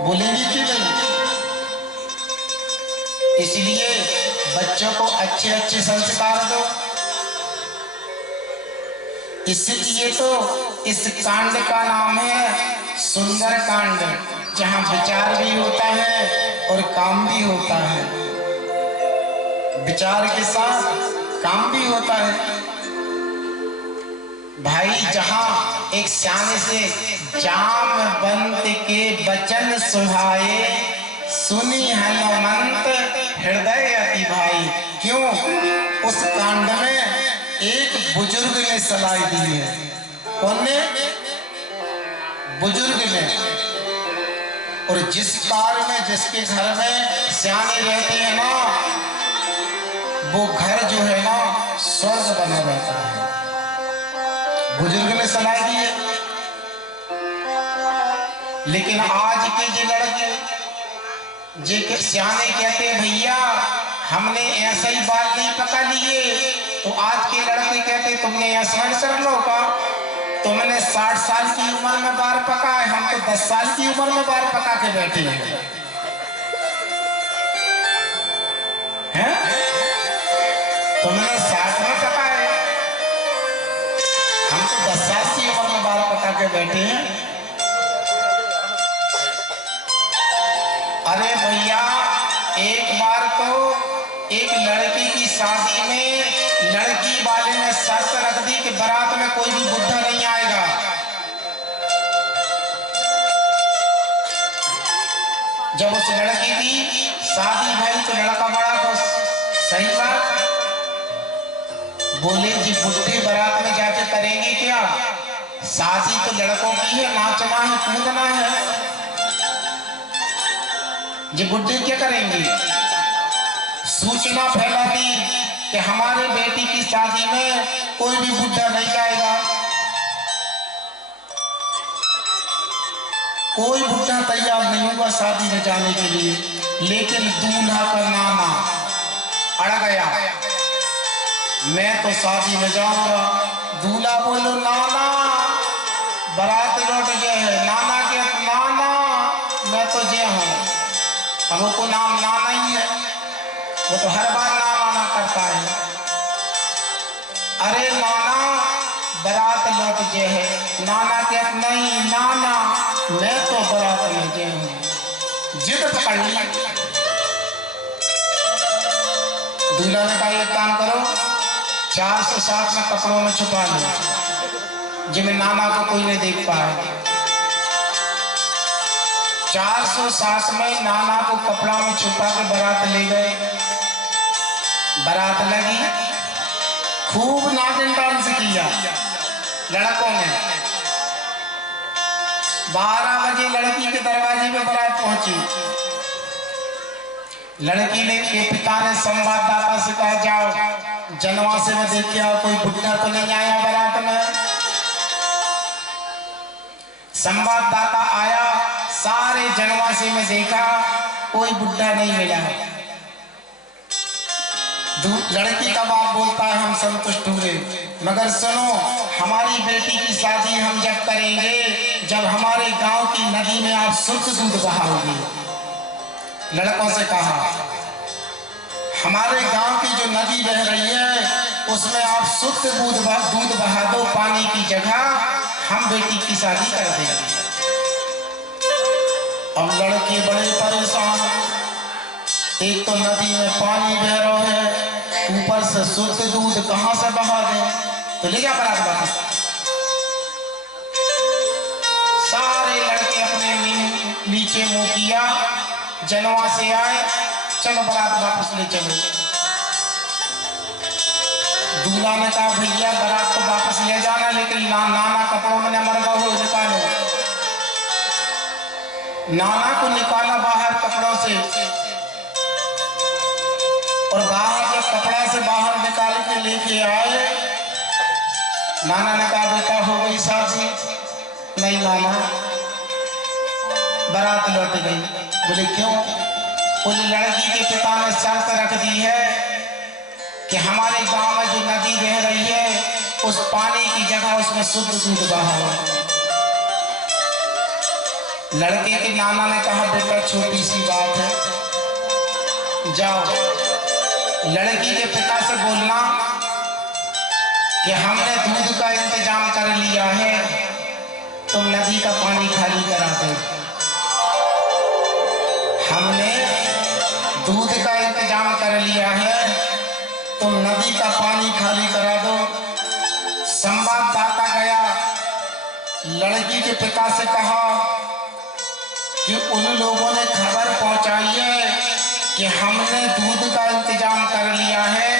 बोलेंगे कि नहीं? इसलिए बच्चों को अच्छे अच्छे संस्कार दो। इसलिए तो इस कांड का नाम है सुंदर कांड, जहां विचार भी होता है और काम भी होता है। विचार के साथ काम भी होता है। भाई, जहां एक सियाने से जामवंत के वचन सुहाए, सुनी हनुमंत हृदय अति भाई। क्यों? उस कांड में एक बुजुर्ग ने सलाह दी है। कौन ने? बुजुर्ग ने। और जिस कार में, जिसके घर में सियाने रहते हैं ना, वो घर जो है ना स्वर्ग बना रहता है। बुजुर्ग ने सलाह दी है। लेकिन आज के जो लड़के जे सियाने कहते हैं भैया हमने ऐसा ही बाल नहीं पका लिए, तो आज के लड़के कहते तुमने ऐसा कर लो का, तुमने 60 साल की उम्र में बाल पका है, हम तो 10 साल की उम्र में बाल पका के बैठे हैं। तुमने 60 में पका है, हम तो 10 साल की उम्र में बाल पका के बैठे हैं। अरे भैया, एक बार तो एक लड़की की शादी में लड़की वाले ने शर्त रख दी कि बारात में कोई भी बुढ़ा नहीं आएगा। जब उस लड़की की शादी भई तो लड़का बड़ा खुश। सही बात। बोले जी बुढ़े बारात में जाके करेंगे क्या? शादी तो लड़कों की है, नाचना है, कूदना है। जी बुढ़े क्या करेंगे? सूचना फैला दी कि हमारे बेटी की शादी में कोई भी बुढ़ा नहीं जाएगा। कोई बुढ़ा तैयार नहीं होगा शादी में जाने के लिए। लेकिन दूल्हा का नाना अड़ गया, मैं तो शादी में जाऊंगा। दूल्हा बोलो नाना, बारात लौट गए है। नाना के नाना मैं तो जे हूं। अब वो को नाम नाना ही है, वो तो हर बार नाना करता है। अरे नाना बारात लौट जे है। नाना के नहीं नाना मैं तो बारात में जे हूं। जिद पकड़ ली। दूल्हा ने कहा एक काम करो, 407 में कपड़ों में छुपा लो जिनमें नाना को कोई नहीं देख पाए। 407 में नाना को कपड़ा में छुपा के बारात ले गए। बारात लगी, खूब नागिन डांस किया लड़कों ने। 12 बजे लड़की के दरवाजे पे बारात पहुंची। लड़की ने के पिता ने संवाददाता से कहा जाओ जनवासे में देख के आओ, कोई बुढ़ा तो नहीं आया बारात में। संवाददाता आया, सारे जनवासे में देखा, कोई बुढ़ा नहीं मिला। लड़की का बाप बोलता है हम संतुष्ट हुए, मगर सुनो हमारी बेटी की शादी हम जब करेंगे जब हमारे गांव की नदी में आप शुद्ध दूध बहाओगे। लड़कों से कहा हमारे गांव की जो नदी बह रही है उसमें आप शुद्ध दूध बहा दो पानी की जगह, हम बेटी की शादी कर देंगे। अब लड़के बड़े परेशान, एक तो नदी में पानी बह रहा है, ऊपर से शुद्ध दूध कहां से बहा दे, तो ले जा बारात वापस। सारे लड़के अपने नीचे मुंह किया, जनवा से आए, चलो बारात वापस ले चलो। दूल्हा ने कहा भैया बारात तो वापस ले जाना, लेकिन नाना कपड़ों में मरगा हो निकालो। नाना को निकाला बाहर कपड़ों से, और बाहर जब कपड़ा से बाहर निकाल के लेके आए, नाना ने कहा बेटा हो गई शादी? नहीं नाना, बारात लौट गई। बोले क्यों? बोले लड़की के पिता ने शर्त रख दी है कि हमारे गांव में जो नदी बह रही है उस पानी की जगह उसमें शुद्ध दूध बहा हो। लड़के के नाना ने कहा बेटा छोटी सी बात है, जाओ लड़की के पिता से बोलना कि हमने दूध का इंतजाम कर लिया है, तुम नदी का पानी खाली करा दो। हमने दूध का इंतजाम कर लिया है, तुम नदी का पानी खाली करा दो। संवाददाता गया, लड़की के पिता से कहा कि उन लोगों ने खबर पहुंचाई है कि हमने दूध का इंतजाम कर लिया है,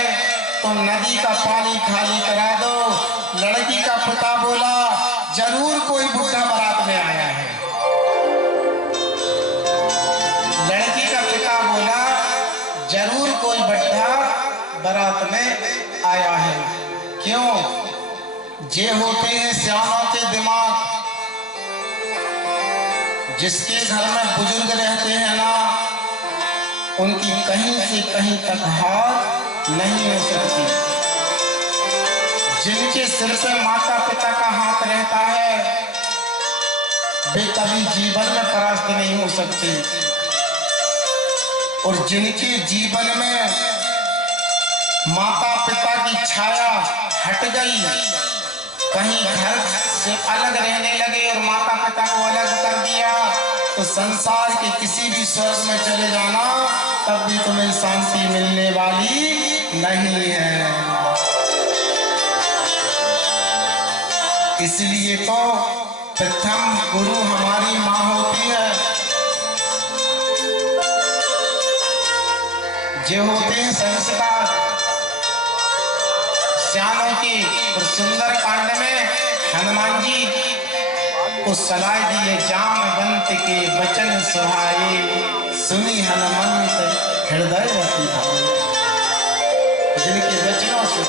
तुम नदी का पानी खाली करा दो। लड़की का पिता बोला जरूर कोई बुढ़ा बारात में आया है। लड़की का पिता बोला जरूर कोई बुढ़ा बारात में आया है। क्यों? जे होते हैं सियानों के दिमाग, जिसके घर में बुजुर्ग रहते हैं ना, उनकी कहीं से कहीं तक हाथ नहीं हो सकती। जिनके सिर पे माता पिता का हाथ रहता है वे कभी जीवन में परास्त नहीं हो सकते, और जिनके जीवन में माता पिता की छाया हट गई, कहीं घर से अलग रहने लगे और माता पिता को अलग कर दिया, तो संसार के किसी भी स्वर्ग में चले जाना तब भी तुम्हें शांति मिलने वाली नहीं है। इसलिए तो प्रथम गुरु हमारी माँ होती है। जो होते हैं संस्कार सियानों की। और सुंदर कांड में हनुमान जी को सलाह दिए, जामवंत के वचन सुहाए, सुनी हनुमंत हृदय रति भाए। जिनके वचनों से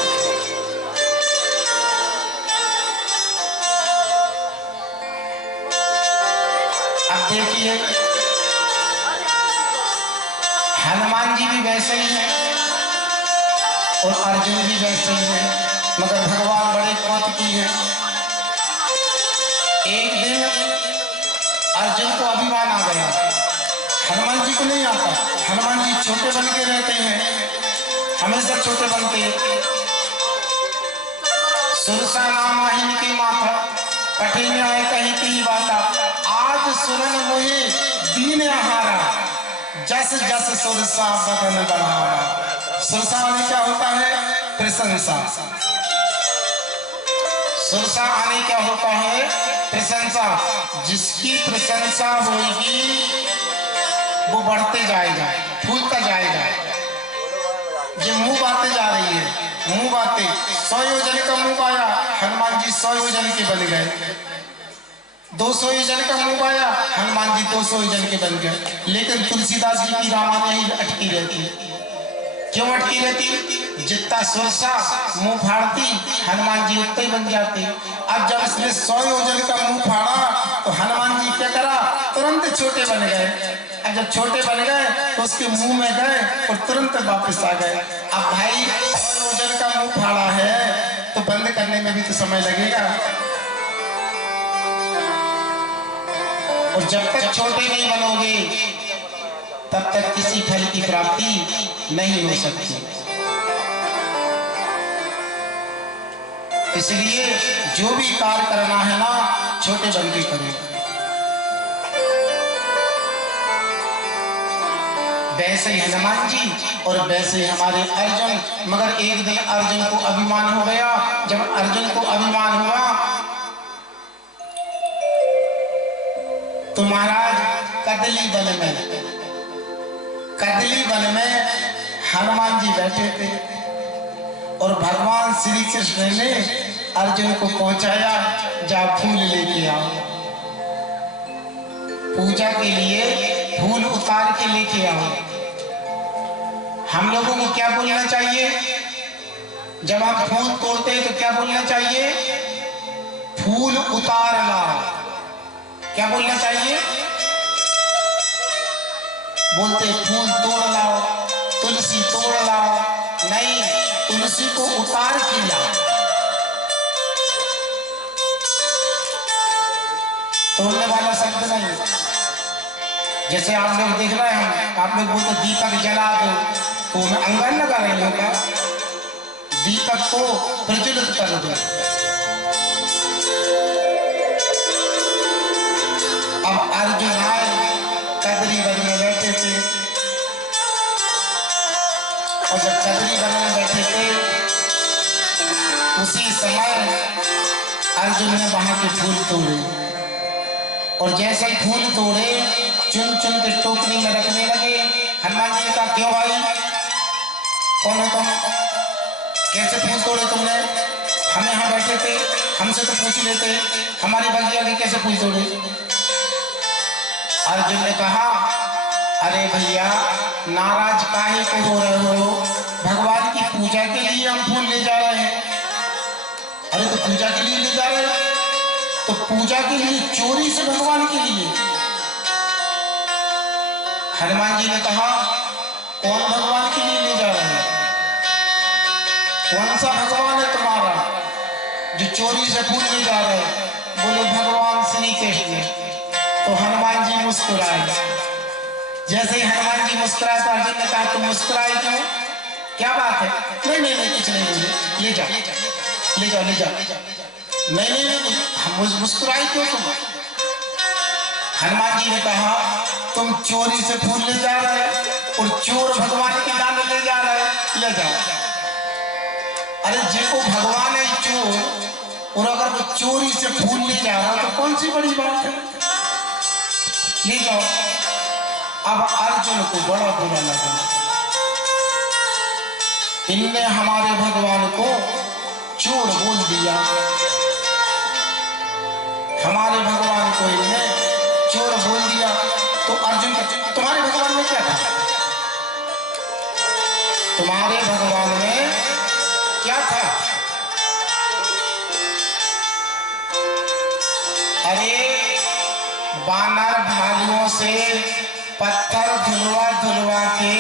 अब देखिए हनुमान जी भी वैसे ही हैं और अर्जुन भी वैसे ही है, मगर भगवान बड़े कौतुकी हैं। एक दिन अर्जुन को अभिमान आ गया, हनुमान जी को नहीं आता। हनुमान जी छोटे बन के रहते हैं, हमेशा छोटे बनते। सुरसा नाम वाहिनी की माता कठिन आए कहीं की बाता, आज सुरन मोहे दीन आहारा, जस जस सुरसा बदन बढ़ावा। सुरसा आने क्या होता है? प्रशंसा। सुरसा आने क्या होता है? प्रशंसा। जिसकी प्रशंसा होगी वो बढ़ते जाएगा, फूलता जाएगा। ये मुंह बातें जा रही है, मुंह बातें। 100 योजन का मुंह पाया, हनुमान जी 100 योजन के बन गए। 200 योजन का मुंह पाया, हनुमान जी 200 योजन के बन गए। लेकिन तुलसीदास जी की रामायण ही अटकी रहती। क्यों अटकी रहती? जितना सुरसा मुंह फाड़ती हनुमान जी उतना ही बन जाते। अब जब इसने 100 योजन का मुंह फाड़ा तो हनुमान जी क्या करा? तुरंत छोटे बन गए। अब जब छोटे बन गए तो उसके मुंह में गए और तुरंत वापस आ गए। अब भाई 100 योजन का मुंह फाड़ा है तो बंद करने में भी तो समय लगेगा, और जब तक छोटे नहीं बनोगे तब तक किसी फल की प्राप्ति नहीं हो सकती। इसलिए जो भी कार्य करना है ना, छोटे बन के करो। वैसे ही हनुमान जी और वैसे हमारे अर्जुन। मगर एक दिन अर्जुन को अभिमान हो गया। जब अर्जुन को अभिमान हुआ तो महाराज कदली वन में हनुमान जी बैठे थे और भगवान श्री कृष्ण ने अर्जुन को पहुंचाया, जा फूल लेके आओ। पूजा के लिए फूल उतार के लेके आओ। हम लोगों को क्या बोलना चाहिए? जब आप फूल तोड़ते हैं तो क्या बोलना चाहिए? फूल उतार लाओ। क्या बोलना चाहिए? बोलते फूल तोड़ लाओ, तुलसी तोड़ लाओ, नहीं, तुलसी को उतार के लाओ। तोड़ने वाला शब्द नहीं। जैसे आप लोग देख रहे हैं, आप लोग बोलते दीपक जला दो, तो मैं अंगन लगा रही हूँ क्या? दीपक को प्रज्वलित कर दो। अब अर्जुन आए, कदरी वन में बैठे थे, और जब कदरी वन में बैठे थे उसी समय अर्जुन ने वहां के फूल तोड़े, और जैसे ही फूल तोड़े चुन चुन के टोकरी में रखने लगे। हनुमान जी ने कहा, क्यों भाई, कौन हो तुम, कैसे फूल तोड़े तुमने? हम यहाँ बैठे थे, हमसे तो पूछ लेते, हमारी बगिया में कैसे फूल तोड़े? अर्जुन ने कहा, अरे भैया नाराज काहे को हो रहे हो, भगवान की पूजा के लिए हम फूल ले जा रहे हैं। अरे तो पूजा के लिए ले जा रहे हैं, तो पूजा के लिए चोरी से भगवान के लिए? हनुमान जी ने कहा, कौन भगवान के लिए ले जा रहे हैं? कौन सा भगवान है तुम्हारा जो चोरी से फूल ले जा रहे हैं? बोले भगवान श्री कृष्ण। तो हनुमान जी मुस्कुराए। जैसे ही हनुमान जी मुस्कुराए तो अर्जुन ने कहा, तुम मुस्कुराए क्यों, क्या बात है? नहीं नहीं नहीं, कुछ नहीं, ले जाओ ले जाओ ले जाओ। नहीं नहीं नहीं, हम मुस्कुराए क्यों तुम? हनुमान जी ने कहा, तुम चोरी से फूल ले जा रहे हो और चोर भगवान के दान ले जा रहे हो, ले जाओ। अरे जिनको भगवान है चोर, और अगर वो चोरी से फूल ले जा रहा तो कौन सी बड़ी बात है, ले जाओ। अब अर्जुन को बड़ा बुरा लगा, इनने हमारे भगवान को चोर बोल दिया, हमारे भगवान को इनने चोर बोल दिया। तो अर्जुन कहते, तुम्हारे भगवान में क्या था, तुम्हारे भगवान में क्या था? अरे बानर भालुओं से पत्थर धुलवा धुलवा के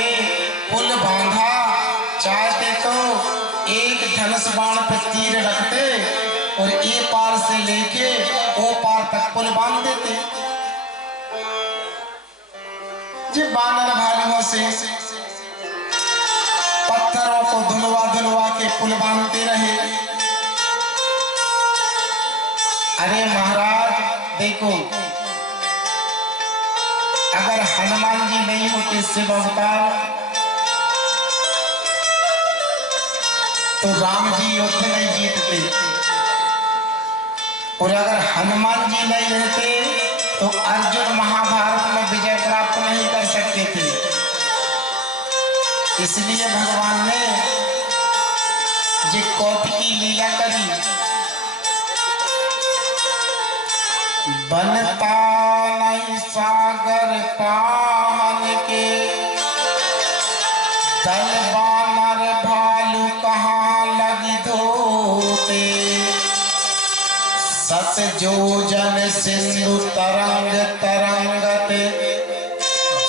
पुल बांधा, चाहते तो एक धनुष बाण पर तीर रखते और ए पार से लेके ओ पार तक पुल बांध देते। ये बानर भालुओं से पत्थरों को धुलवा धुलवा के पुल बांधते रहे। अरे महाराज देखो, अगर हनुमान जी नहीं होते शिव अवतार तो राम जी युद्ध नहीं जीतते, और अगर हनुमान जी नहीं रहते तो अर्जुन महाभारत में विजय प्राप्त नहीं कर सकते थे। इसलिए भगवान ने जो कौतिकी लीला करी, बनता नहीं सागर पान के, दल बानर भालू कहाँ लगी धोते, सत जोजन सिंधु तरंग तरंगत,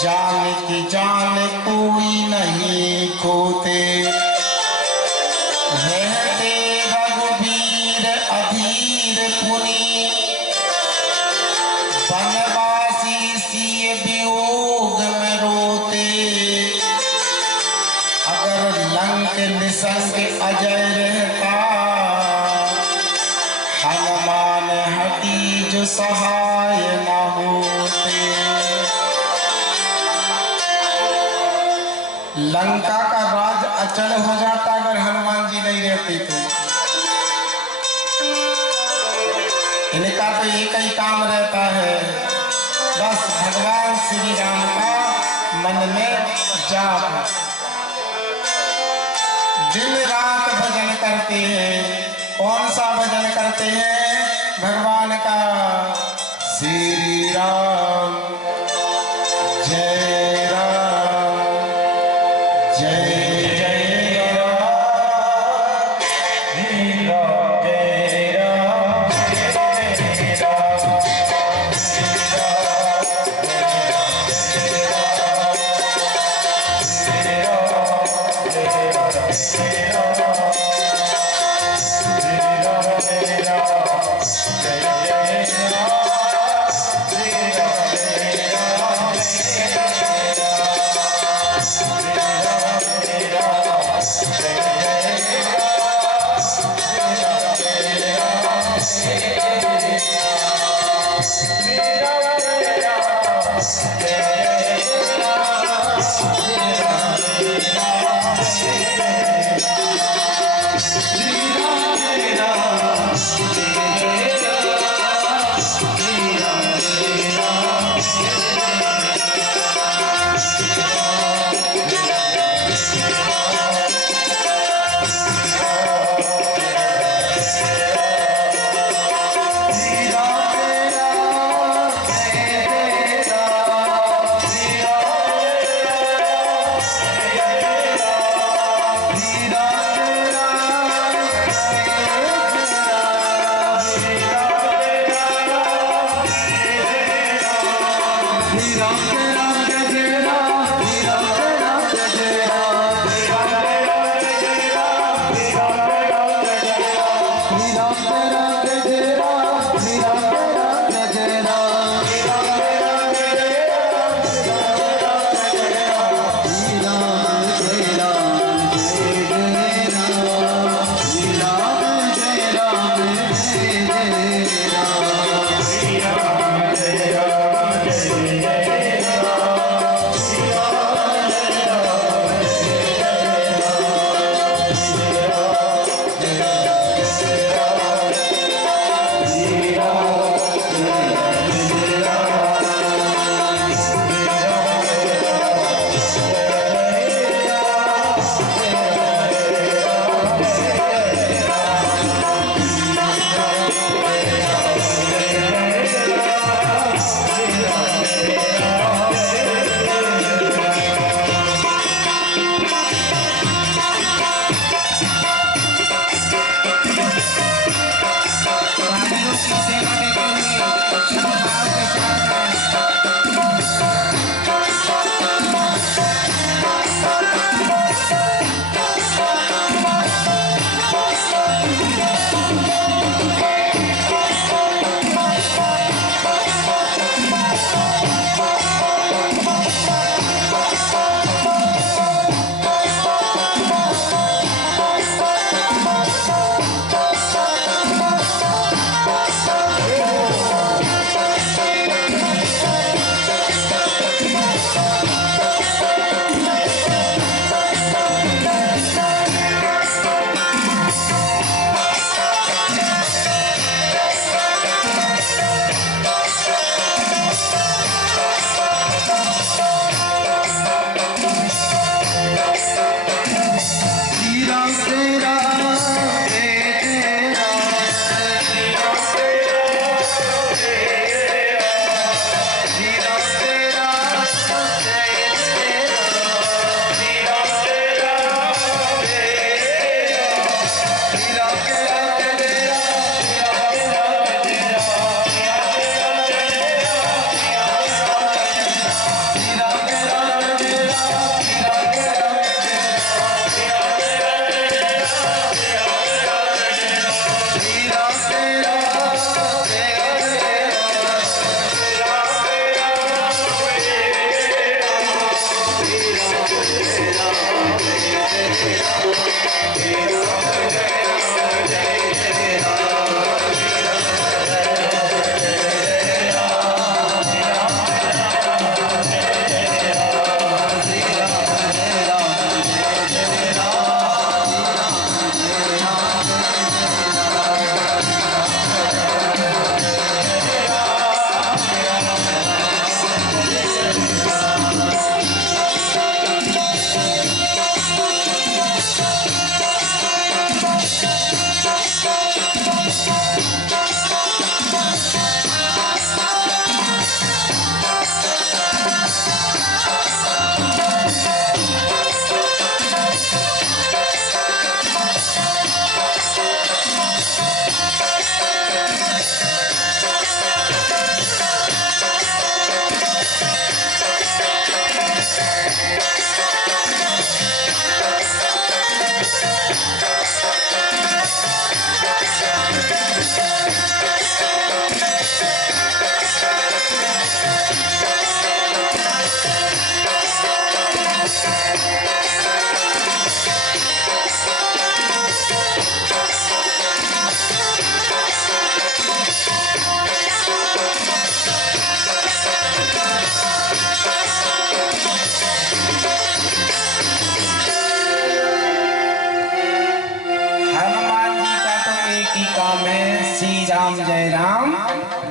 जान की जान कोई नहीं खोते, रहते रघुवीर अधीर पुनि, बनवासी सिय वियोग में रोते, अगर लंक निसंग अजय रहता, हनुमान हटी जो सहाय न होते। लंका का राज अचल हो जाता अगर हनुमान जी नहीं रहते थे। इनका तो एक ही काम रहता है, बस भगवान श्री राम का मन में जाप, दिन रात भजन करते हैं। कौन सा भजन करते हैं? भगवान का, श्री राम जय राम जय जय राम, श्री राम जय राम जय राम, श्री राम जय राम।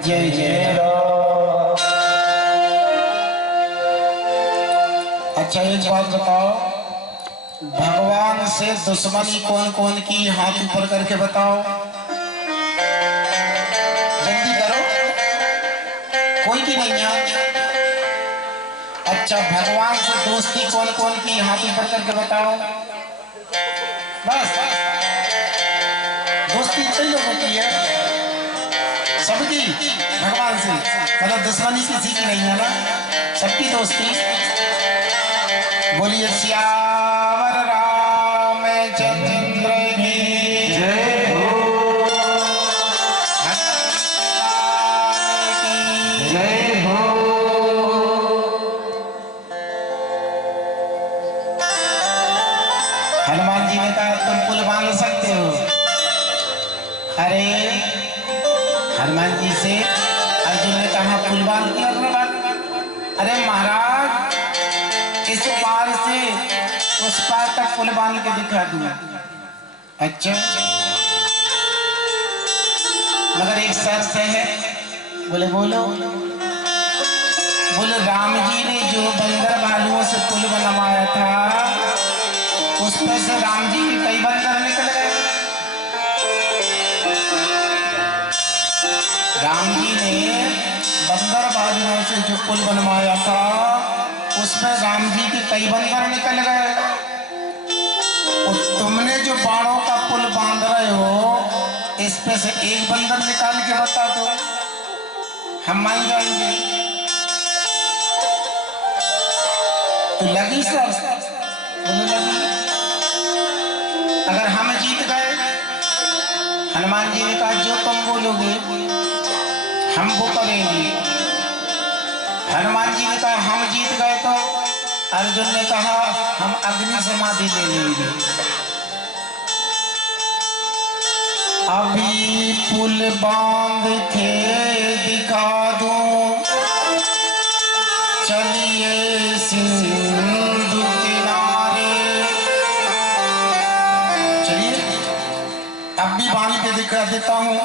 जय जय। अच्छा एक बात बताओ, भगवान से दुश्मनी कौन कौन की, हाथ ऊपर करके बताओ, जल्दी करो, कोई की नहीं है। अच्छा भगवान से दोस्ती कौन कौन की, हाथ ऊपर करके बताओ। बस दोस्ती कई लोगों की है, सबकी भगवान से, मतलब दुश्मनी किसी की नहीं है ना, सबकी दोस्ती। बोलिए श्यावर रामचंद्र की जय हो, हनुमान की जय हो। हनुमान जी ने कहा तुम पुल बांध सकते हो। अरे हनुमान जी से अर्जुन ने कहा पुल बांध दिया। अरे महाराज इस पार से उस पार तक पुल बांध के दिखा दूं। अच्छा मगर एक शर्त है। बोले बोलो। बोले राम जी ने जो बंदर भालुओं से पुल बनवाया था उस पर से राम जी के कई बंदर निकल गए। राम जी ने बंदर भालुओं से जो पुल बनवाया था उसमें राम जी के कई बंदर निकल गए। और तुमने जो बाणों का पुल बांध रहे हो इस पे से एक बंदर निकाल के बता दो, हम मान जाएंगे। तो लगी सर? बोले लगी। अगर हम जीत गए, हनुमान जी ने कहा जो तुम बोलोगे हम वो करेंगे। हनुमान जी ने कहा हम जीत गए तो अर्जुन ने कहा हम अग्नि समाधि ले लेंगे। अभी पुल बांध के दिखा दूं, चलिए सिंधु किनारे। चलिए अब भी बांध के दिखा देता हूं।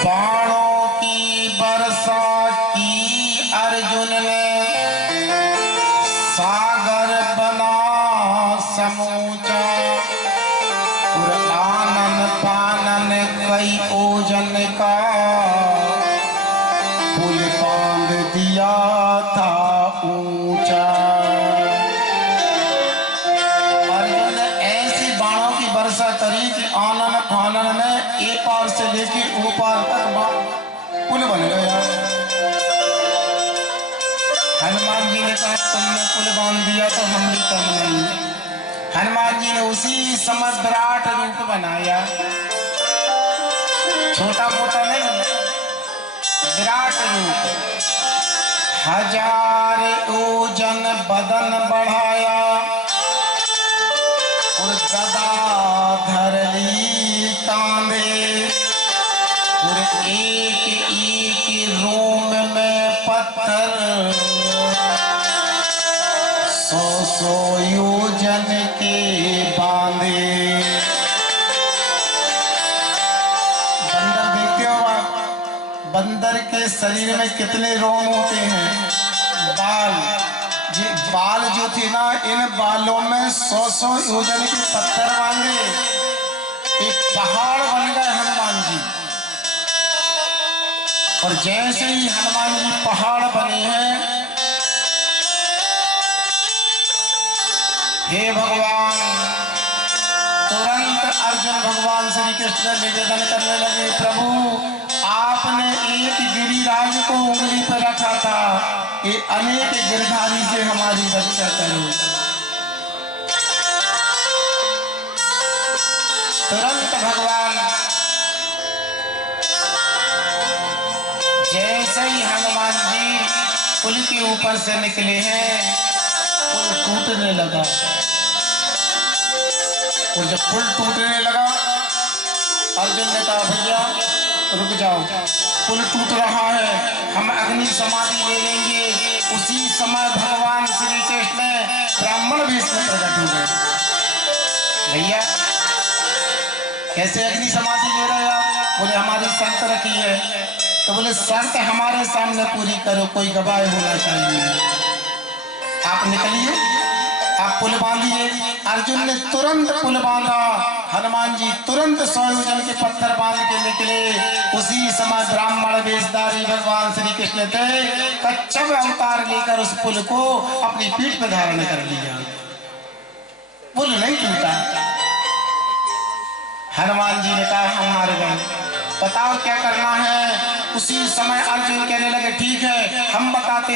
बाणों की वर्षा की अर्जुन ने, सागर बना समूचा। और आनन पानन कई ओजन का पुल बांध दिया था ऊंचा। अर्जुन ने ऐसी बाणों की वर्षा करी कि आनन फानन में एक पार से लेके वो पार तक पुल बन गया। हनुमान जी ने कहा तुमने पुल बांध दिया तो हम भी कम नहीं। हनुमान जी ने उसी समय विराट रूप बनाया, छोटा मोटा नहीं, विराट रूप। 1000 ओजन बदन बढ़ाया और गदा धर ली कांधे। और एक एक रोम में पत्थर 100 योजन के बांधे। बंदर देखते हो आप, बंदर के शरीर में कितने रोम होते हैं, बाल। ये बाल जो थे ना, इन बालों में 100 योजन के पत्थर बांधे, एक पहाड़ बन गए हनुमान जी। और जैसे ही हनुमान जी पहाड़ बने हैं, हे भगवान, तुरंत अर्जुन भगवान श्री कृष्ण निवेदन करने लगे, प्रभु आपने एक गिरिराज को उंगली पर रखा था, ये अनेक गिरधारी से हमारी रक्षा करो। तुरंत भगवान जैसे ही हनुमान जी पुल के ऊपर से निकले हैं, पुल टूटने लगा। और जब पुल टूटने लगा, अर्जुन ने कहा भैया रुक जाओ, पुल टूट रहा है, हम अग्नि समाधि ले लेंगे। उसी समय भगवान श्री कृष्ण ब्राह्मण वेश में प्रकट हो गए। भैया कैसे अग्नि समाधि ले रहे हो आप? बोले हमारी शर्त रखी है। तो बोले शर्त हमारे सामने पूरी करो, कोई गवाह होना चाहिए। आप निकलिए, आप पुल बांधिए। अर्जुन ने तुरंत पुल बांधा। हनुमान जी तुरंत 100 योजन के पत्थर बांध के निकले। उसी समय ब्राह्मण वेशधारी भगवान श्री कृष्ण थे, कच्छप अवतार लेकर उस पुल को अपनी पीठ पर धारण कर लिया। पुल नहीं टूटा। हनुमान जी ने कहा हम हार गए, बताओ क्या करना है। उसी समय अर्जुन कहने लगे ठीक है, हम बताते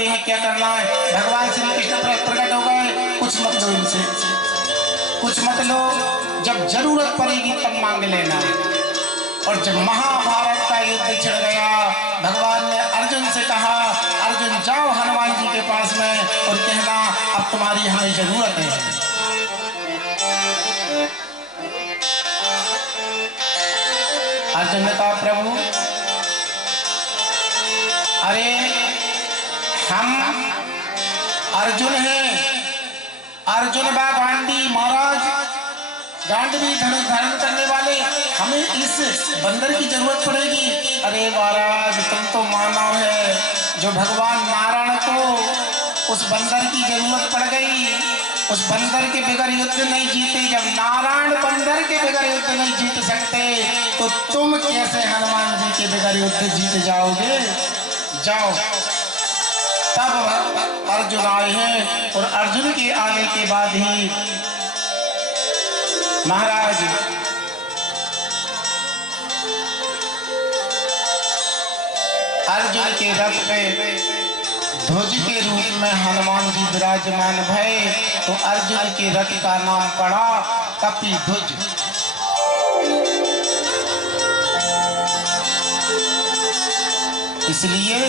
हैं क्या करना है। भगवान श्री कृष्ण प्रकट हो गए, कुछ मत लो इनसे, कुछ मत लो, जब जरूरत पड़ेगी तब मांग लेना। और जब महाभारत का युद्ध छिड़ गया, भगवान ने अर्जुन से कहा अर्जुन जाओ हनुमान जी के पास में और कहना अब तुम्हारी हमें जरूरत है। अर्जुन ने कहा प्रभु अरे हम अर्जुन हैं, अर्जुन बा गांडी महाराज, गांडवी धनुष धारण करने वाले, हमें इस बंदर की जरूरत पड़ेगी। अरे महाराज तुम तो मानव है, जो भगवान नारायण को उस बंदर की जरूरत पड़ गई, उस बंदर के बगैर युद्ध नहीं जीते। जब नारायण बंदर के बगैर युद्ध नहीं जीत सकते तो तुम कैसे हनुमान जी के बगैर युद्ध जीत जाओगे। जाओ। तब अर्जुन आए हैं और अर्जुन के आने के बाद ही महाराज अर्जुन के रथ पे ध्वज के रूप में हनुमान जी विराजमान भये, तो अर्जुन के रथ का नाम पड़ा कपिध्वज। इसलिए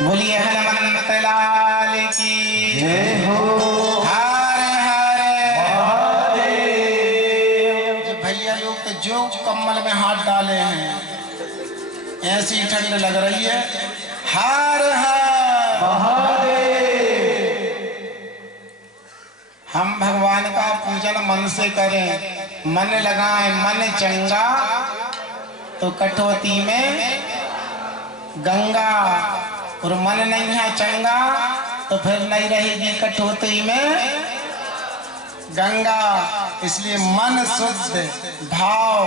बोलिए हनुमंत लाल की जय हो। हर हर महादेव। भैया लोग तो जो कम्बल में हाथ डाले हैं ऐसी ठंड लग रही है। हर हर महादेव। हम भगवान का पूजन मन से करें, मन लगाएं, मन चंगा तो कटौती में गंगा, और मन नहीं है चंगा तो फिर नहीं रहेगी कटौती में गंगा। इसलिए मन शुद्ध भाव,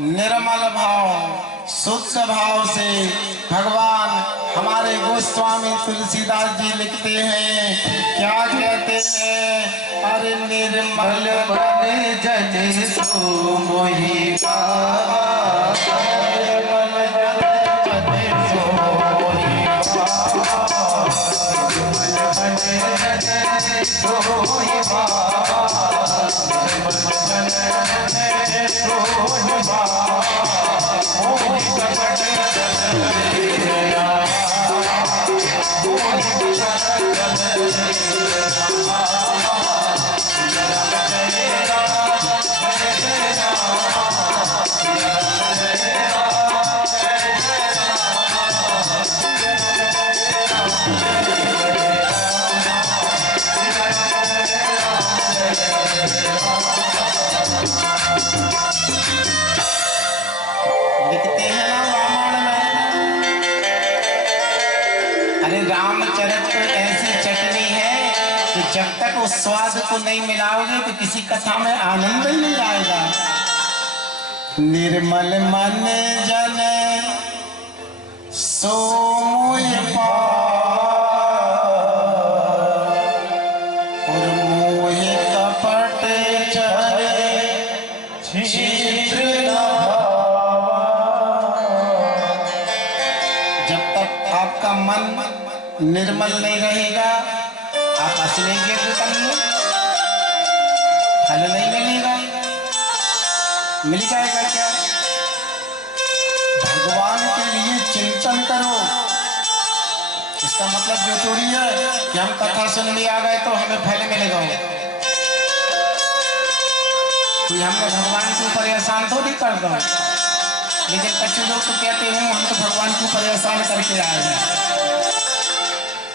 निर्मल भाव, शुद्ध भाव से भगवान हमारे गोस्वामी तुलसीदास जी लिखते हैं, क्या कहते हैं। अरे निर्मल बने जन सो मोहि पावा, लिखते हैं ना रामायण में, अरे रामचरित तो ऐसी चटनी है कि जब तक उस स्वाद को नहीं मिलाओगे तो किसी कथा में आनंद ही नहीं आएगा। निर्मल मन जन सो मोहि और मोहि कपट चरे छिद्र न। जब तक आपका मन निर्मल नहीं रहेगा आप असलेंगे तो करिए, फल नहीं मिलेगा। मिल जाएगा क्या? भगवान के लिए चिंतन करो। इसका मतलब जो थोड़ी है कि हम कथा सुनने आ गए तो हमें फल मिलेगा। कोई हमने भगवान के ऊपर एहसान तो नहीं कर दो, लेकिन कुछ लोग तो कहते हैं हम तो भगवान के ऊपर एहसान करके आए हैं,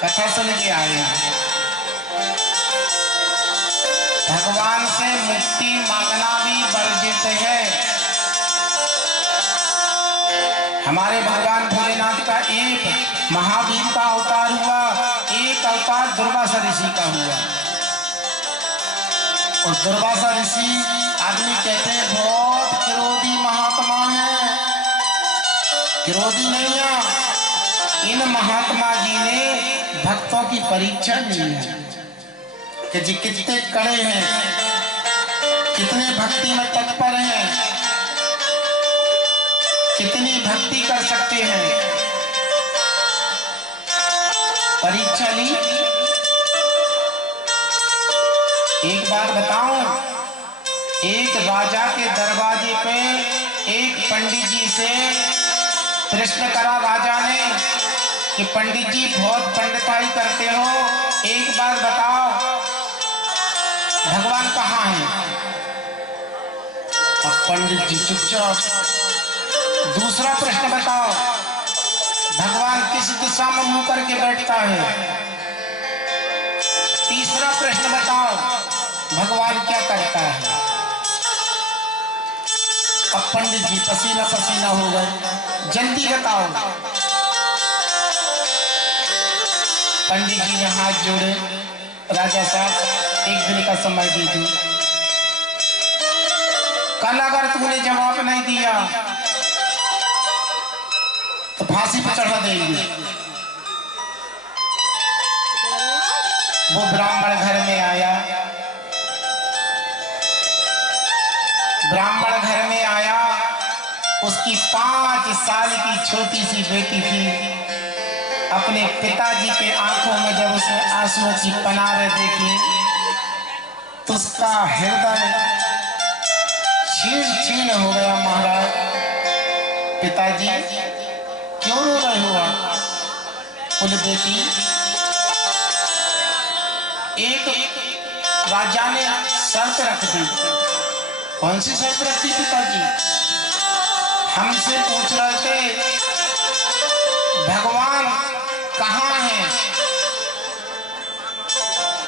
कथा सुन के आए हैं। भगवान से मुक्ति मांगना भी वर्जित है। हमारे भगवान भोलेनाथ का एक महावीर का अवतार हुआ, एक अवतार दुर्वासा ऋषि का हुआ। और दुर्वासा ऋषि आदमी कहते हैं बहुत क्रोधी महात्मा है, क्रोधी नहीं है। इन महात्मा जी ने भक्तों की परीक्षा ली है कि जी कितने कड़े हैं, कितने भक्ति में तत्पर हैं, कितनी भक्ति कर सकते हैं। परीक्षा ली। एक बात बताऊं, एक राजा के दरवाजे पे एक पंडित जी से प्रश्न करा राजा ने कि पंडित जी बहुत पंडिताई करते हो, एक बात बताओ भगवान कहाँ है? अब पंडित जी चुपचाप। दूसरा प्रश्न बताओ भगवान किस दिशा में मुंह करके बैठता है? तीसरा प्रश्न बताओ भगवान क्या करता है? अब पंडित जी पसीना पसीना हो गए, जल्दी बताओ। पंडित जी ने हाथ जोड़े, राजा साहब एक दिन का समय दे दो, कल अगर तूने जवाब नहीं दिया तो फांसी पर चढ़ा देंगे। वो ब्राह्मण घर में आया, ब्राह्मण घर में आया, उसकी 5 साल की छोटी सी बेटी थी। अपने पिताजी के आंखों में जब उसने आंसुओं की पनारें देखी तो उसका हृदय छीन छीन हो गया। महाराज, पिताजी क्यों रो रहे हो आप? बोले बेटी, एक राजा ने शर्त रख दी। कौन सी शर्त रखी पिताजी? हमसे पूछ रहे थे भगवान कहाँ है,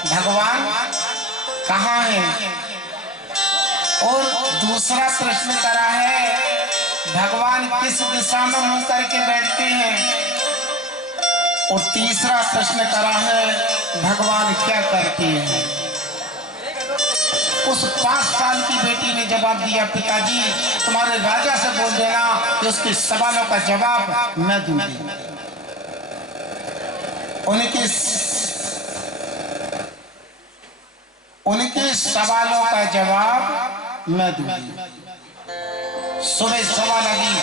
भगवान कहाँ है? और दूसरा प्रश्न करा है भगवान किस दिशा में मुंह करके बैठते हैं? और तीसरा प्रश्न करा है भगवान क्या करते हैं? उस 5 साल की बेटी ने जवाब दिया, पिताजी तुम्हारे राजा से बोल देना कि उसके सवालों का जवाब मैं दूंगी। उनके सवालों का जवाब मैं दूंगी। सुबह सवा लगी,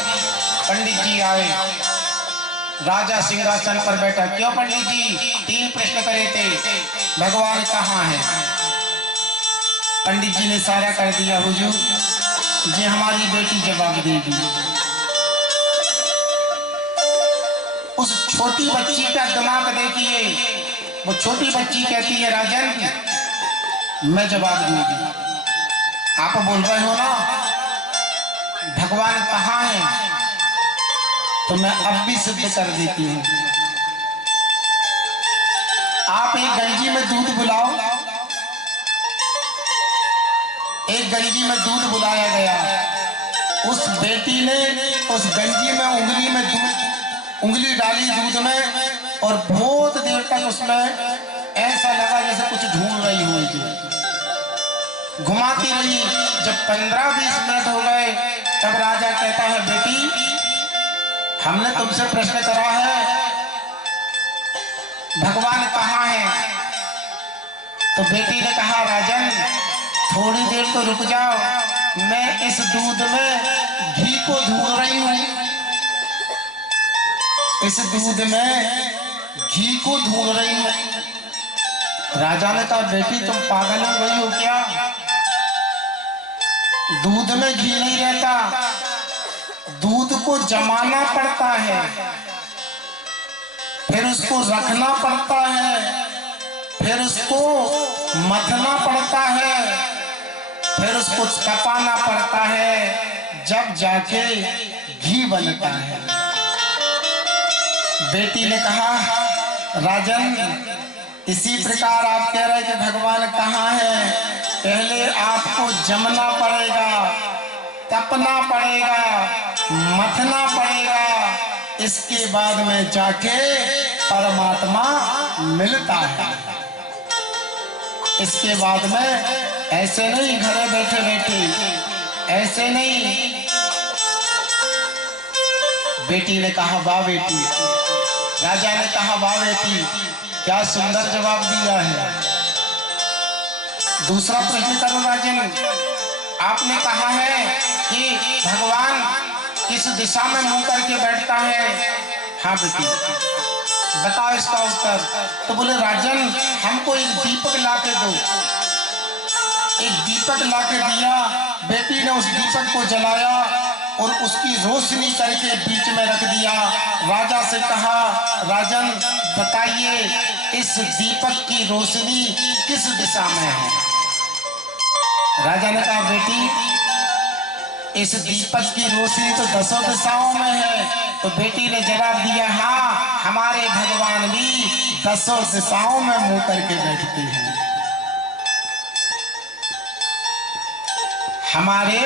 पंडित जी आए, राजा सिंहासन पर बैठा। क्यों पंडित जी? 3 प्रश्न करे थे, भगवान कहाँ है? पंडित जी ने सारा कर दिया। हुजूर जी हमारी बेटी जवाब देगी। उस छोटी बच्ची का दिमाग देखिए, वो छोटी बच्ची कहती है राजन मैं जवाब दूंगी। आप बोल रहे हो ना भगवान कहाँ है, तो मैं अब भी सिद्ध कर देती हूँ। आप एक गंजी में दूध बुलाओ। एक गंजी में दूध बुलाया गया। उस बेटी ने उस गंजी में उंगली डाली दूध में और बहुत देर तक उसमें ऐसा लगा जैसे कुछ ढूंढ रही होगी। घुमाती रही। जब 15-20 मिनट हो गए तब राजा कहता है बेटी हमने तुमसे प्रश्न करा है भगवान कहाँ है? तो बेटी ने कहा राजन थोड़ी देर तो रुक जाओ, मैं इस दूध में घी को ढूंढ रही हूँ। इस दूध में घी को ढूंढ रही हूँ। राजा ने कहा बेटी तुम पागल हो गई हो क्या? दूध में घी नहीं रहता, दूध को जमाना पड़ता है, फिर उसको रखना पड़ता है, फिर उसको मथना पड़ता है, फिर उसको तपाना पड़ता है, जब जाके घी बनता है। बेटी ने कहा, राजन इसी प्रकार आप कह रहे कि भगवान कहाँ है, पहले आपको जमना पड़ेगा, तपना पड़ेगा, मथना पड़ेगा, इसके बाद में जाके परमात्मा मिलता है। इसके बाद में ऐसे नहीं घरे बैठे बैठे, ऐसे नहीं। बेटी ने कहा, वाह बेटी। राजा ने कहा, वाह बेटी, क्या सुंदर जवाब दिया है। दूसरा प्रश्न करो राजन, आपने कहा है कि भगवान किस दिशा में मुंह करके बैठता है। हाँ बेटी, बताओ इसका उत्तर। तो बोले, राजन हमको एक दीपक ला के दो। एक दीपक ला के दिया। बेटी ने उस दीपक को जलाया और उसकी रोशनी करके बीच में रख दिया। राजा से कहा, राजन बताइए इस दीपक की रोशनी किस दिशा में है। राजा ने कहा, बेटी इस दीपक की रोशनी तो 10 दिशाओं में है। तो बेटी ने जवाब दिया, हाँ हमारे भगवान भी 10 दिशाओं में मुंह करके बैठते हैं। हमारे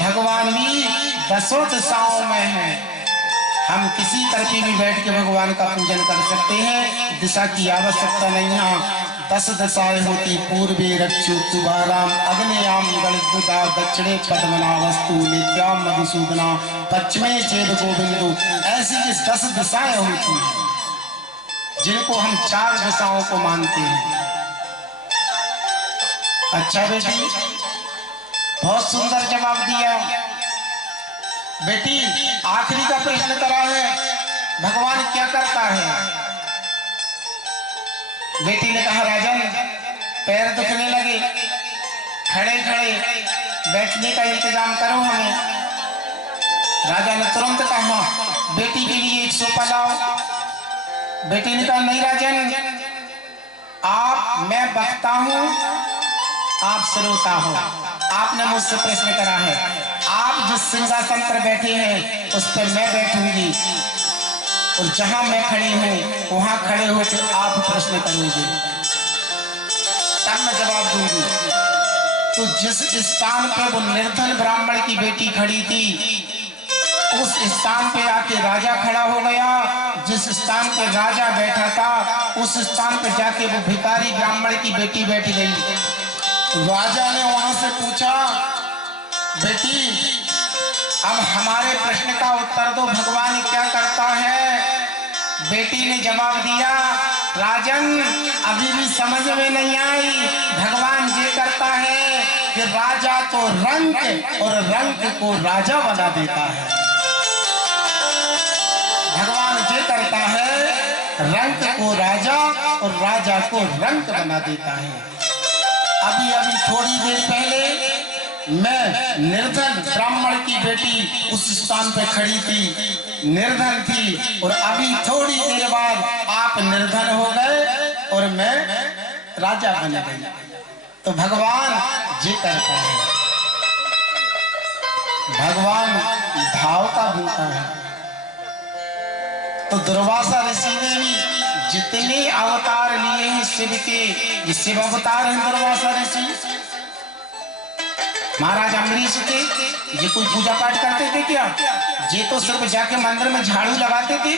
भगवान भी 10 दिशाओं में हैं। हम किसी तरफ भी बैठ के भगवान का पूजन कर सकते हैं, दिशा की आवश्यकता नहीं है। 10 दिशाएं होती, पूर्वे रक्षुतुभाराम, अग्नेयाम गणिता, दक्षिणे पद्मना वस्तु, नित्याम मधुसूदना, पश्चिमे चेद गोविंदु। ऐसी 10 दिशाएं होती हैं जिनको हम 4 दिशाओं को मानते हैं। अच्छा बेटी, बहुत सुंदर जवाब दिया। बेटी आखिरी का प्रश्न करा है, भगवान क्या करता है। बेटी ने कहा, राजन पैर दुखने लगे, खड़े खड़े बैठने का इंतजाम करो हमें। राजा ने तुरंत कहा, बेटी के लिए एक सोफा लाओ। बेटी ने कहा, नहीं राजन, मैं वक्ता हूं, आप श्रोता हो। आपने मुझसे प्रश्न करा है, आप जिस सिंहासन पर बैठे हैं उस पर मैं बैठूंगी, और जहां मैं खड़ी हूं वहां खड़े होकर आप प्रश्न करोगे, तब मैं जवाब दूंगी। तो जिस स्थान पे वो निर्धन ब्राह्मण की बेटी खड़ी थी, उस स्थान पे आके राजा खड़ा हो गया। जिस स्थान पे राजा बैठा था उस स्थान पे जाके वो भिखारी ब्राह्मण की बेटी बैठ गई। राजा ने वहां से पूछा, बेटी अब हमारे प्रश्न का उत्तर दो, भगवान क्या करता है। बेटी ने जवाब दिया, राजन अभी भी समझ में नहीं आई। भगवान ये करता है कि राजा को रंक और रंक को राजा बना देता है। भगवान ये करता है, रंक को राजा और राजा को रंक बना देता है। अभी अभी थोड़ी देर पहले मैं निर्धन ब्राह्मण की बेटी उस स्थान पे खड़ी थी, निर्धन थी, और अभी थोड़ी देर बाद आप निर्धन हो गए और मैं राजा बन गई। तो भगवान ये करता है, भगवान भाव का भूखा है। तो दुर्वासा ऋषि ने भी जितने अवतार लिए हैं शिव के, ये शिव अवतार हैं दुर्वासा ऋषि। महाराज अम्बरीश थे, ये कोई पूजा पाठ करते थे क्या? ये तो सिर्फ जाके मंदिर में झाड़ू लगाते थे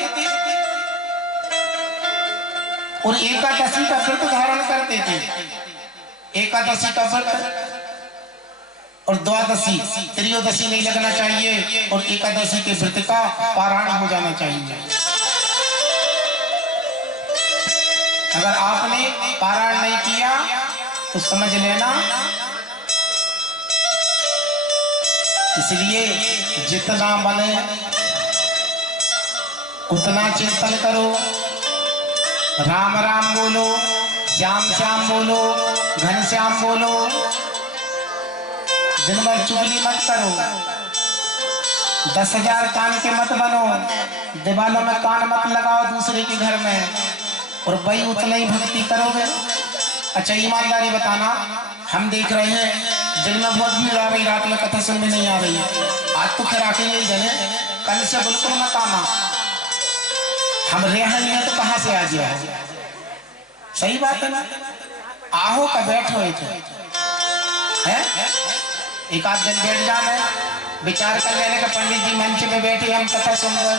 और एकादशी का व्रत धारण करते थे। एकादशी का व्रत और द्वादशी, त्रयोदशी नहीं लगना चाहिए, और एकादशी के व्रत का पारायण हो जाना चाहिए। अगर आपने पारायण नहीं किया तो समझ लेना। इसलिए जितना बने उतना चिंतन करो, राम राम बोलो, श्याम श्याम बोलो, घनश्याम बोलो। दिन भर चुगली मत करो, 10,000 कान के मत बनो, दीवालों में कान मत लगाओ दूसरे के घर में, और भाई उतना ही भक्ति करोगे। अच्छा ईमानदारी बताना, हम देख रहे हैं दिन में बहुत भीड़ आ रही, रात में कथा सुन में नहीं आ रही। आज तो खैर आके यही जने, कल से बिल्कुल मत आना। हम रहे नहीं तो कहाँ से आ गया? सही बात है ना? आओ का बैठो है? एक आध दिन बैठ जाना है, विचार कर लेने का पंडित जी मंच में बैठे हम कथा सुन रहे हैं,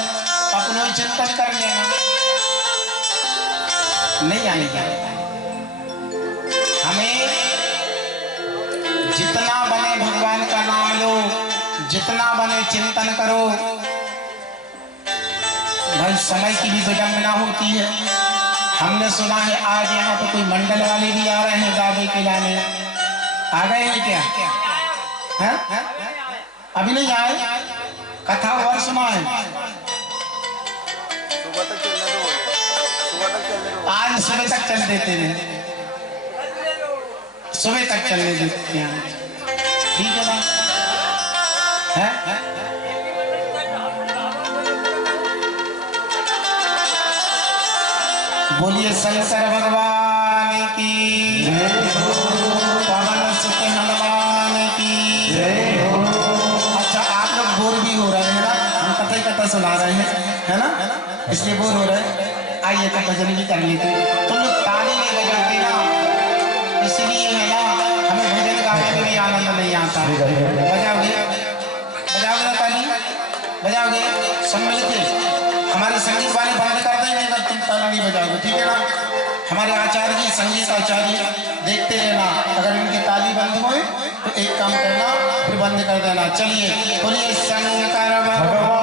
अपनों ही चिंतन कर लेना। नहीं आएगा। हमें जितना बने भगवान का नाम लो, जितना बने चिंतन करो। भाई समय की भी विडंबना होती है। हमने सुना है आज यहाँ पे कोई मंडल वाले भी आ रहे हैं गावे के लाने। आ गए हैं क्या? है? अभी नहीं आए? कथा और सुना है? आज सुबह तक चल देते हैं, सुबह तक चलने देते हैं। ठीक है ना? है? बोलिए शंकर भगवान की जय हो, पवन सुत हनुमान की जय हो। अच्छा आप लोग बोर भी हो रहे हैं ना? हम कथा ही कथा सुना रहे हैं, है ना? इसलिए बोर हो रहे हैं। आइए तो भजन भी कर लेते। तुम लोग ताली नहीं बजाते ना, इसलिए है ना हमें भजन गाने में भी आनंद नहीं आता। बजाओगे? बजाओगे ना ताली? बजाओगे? सम्मिलित थे हमारे संगीत वाले बंद कर देंगे अगर तुम ताली नहीं बजाओगे। ठीक है ना? हमारे आचार्य जी संगीत आचार्य देखते रहना, अगर इनकी ताली बंद हुए तो एक काम करना, फिर बंद कर देना। चलिए बोलिए शंकर भगवान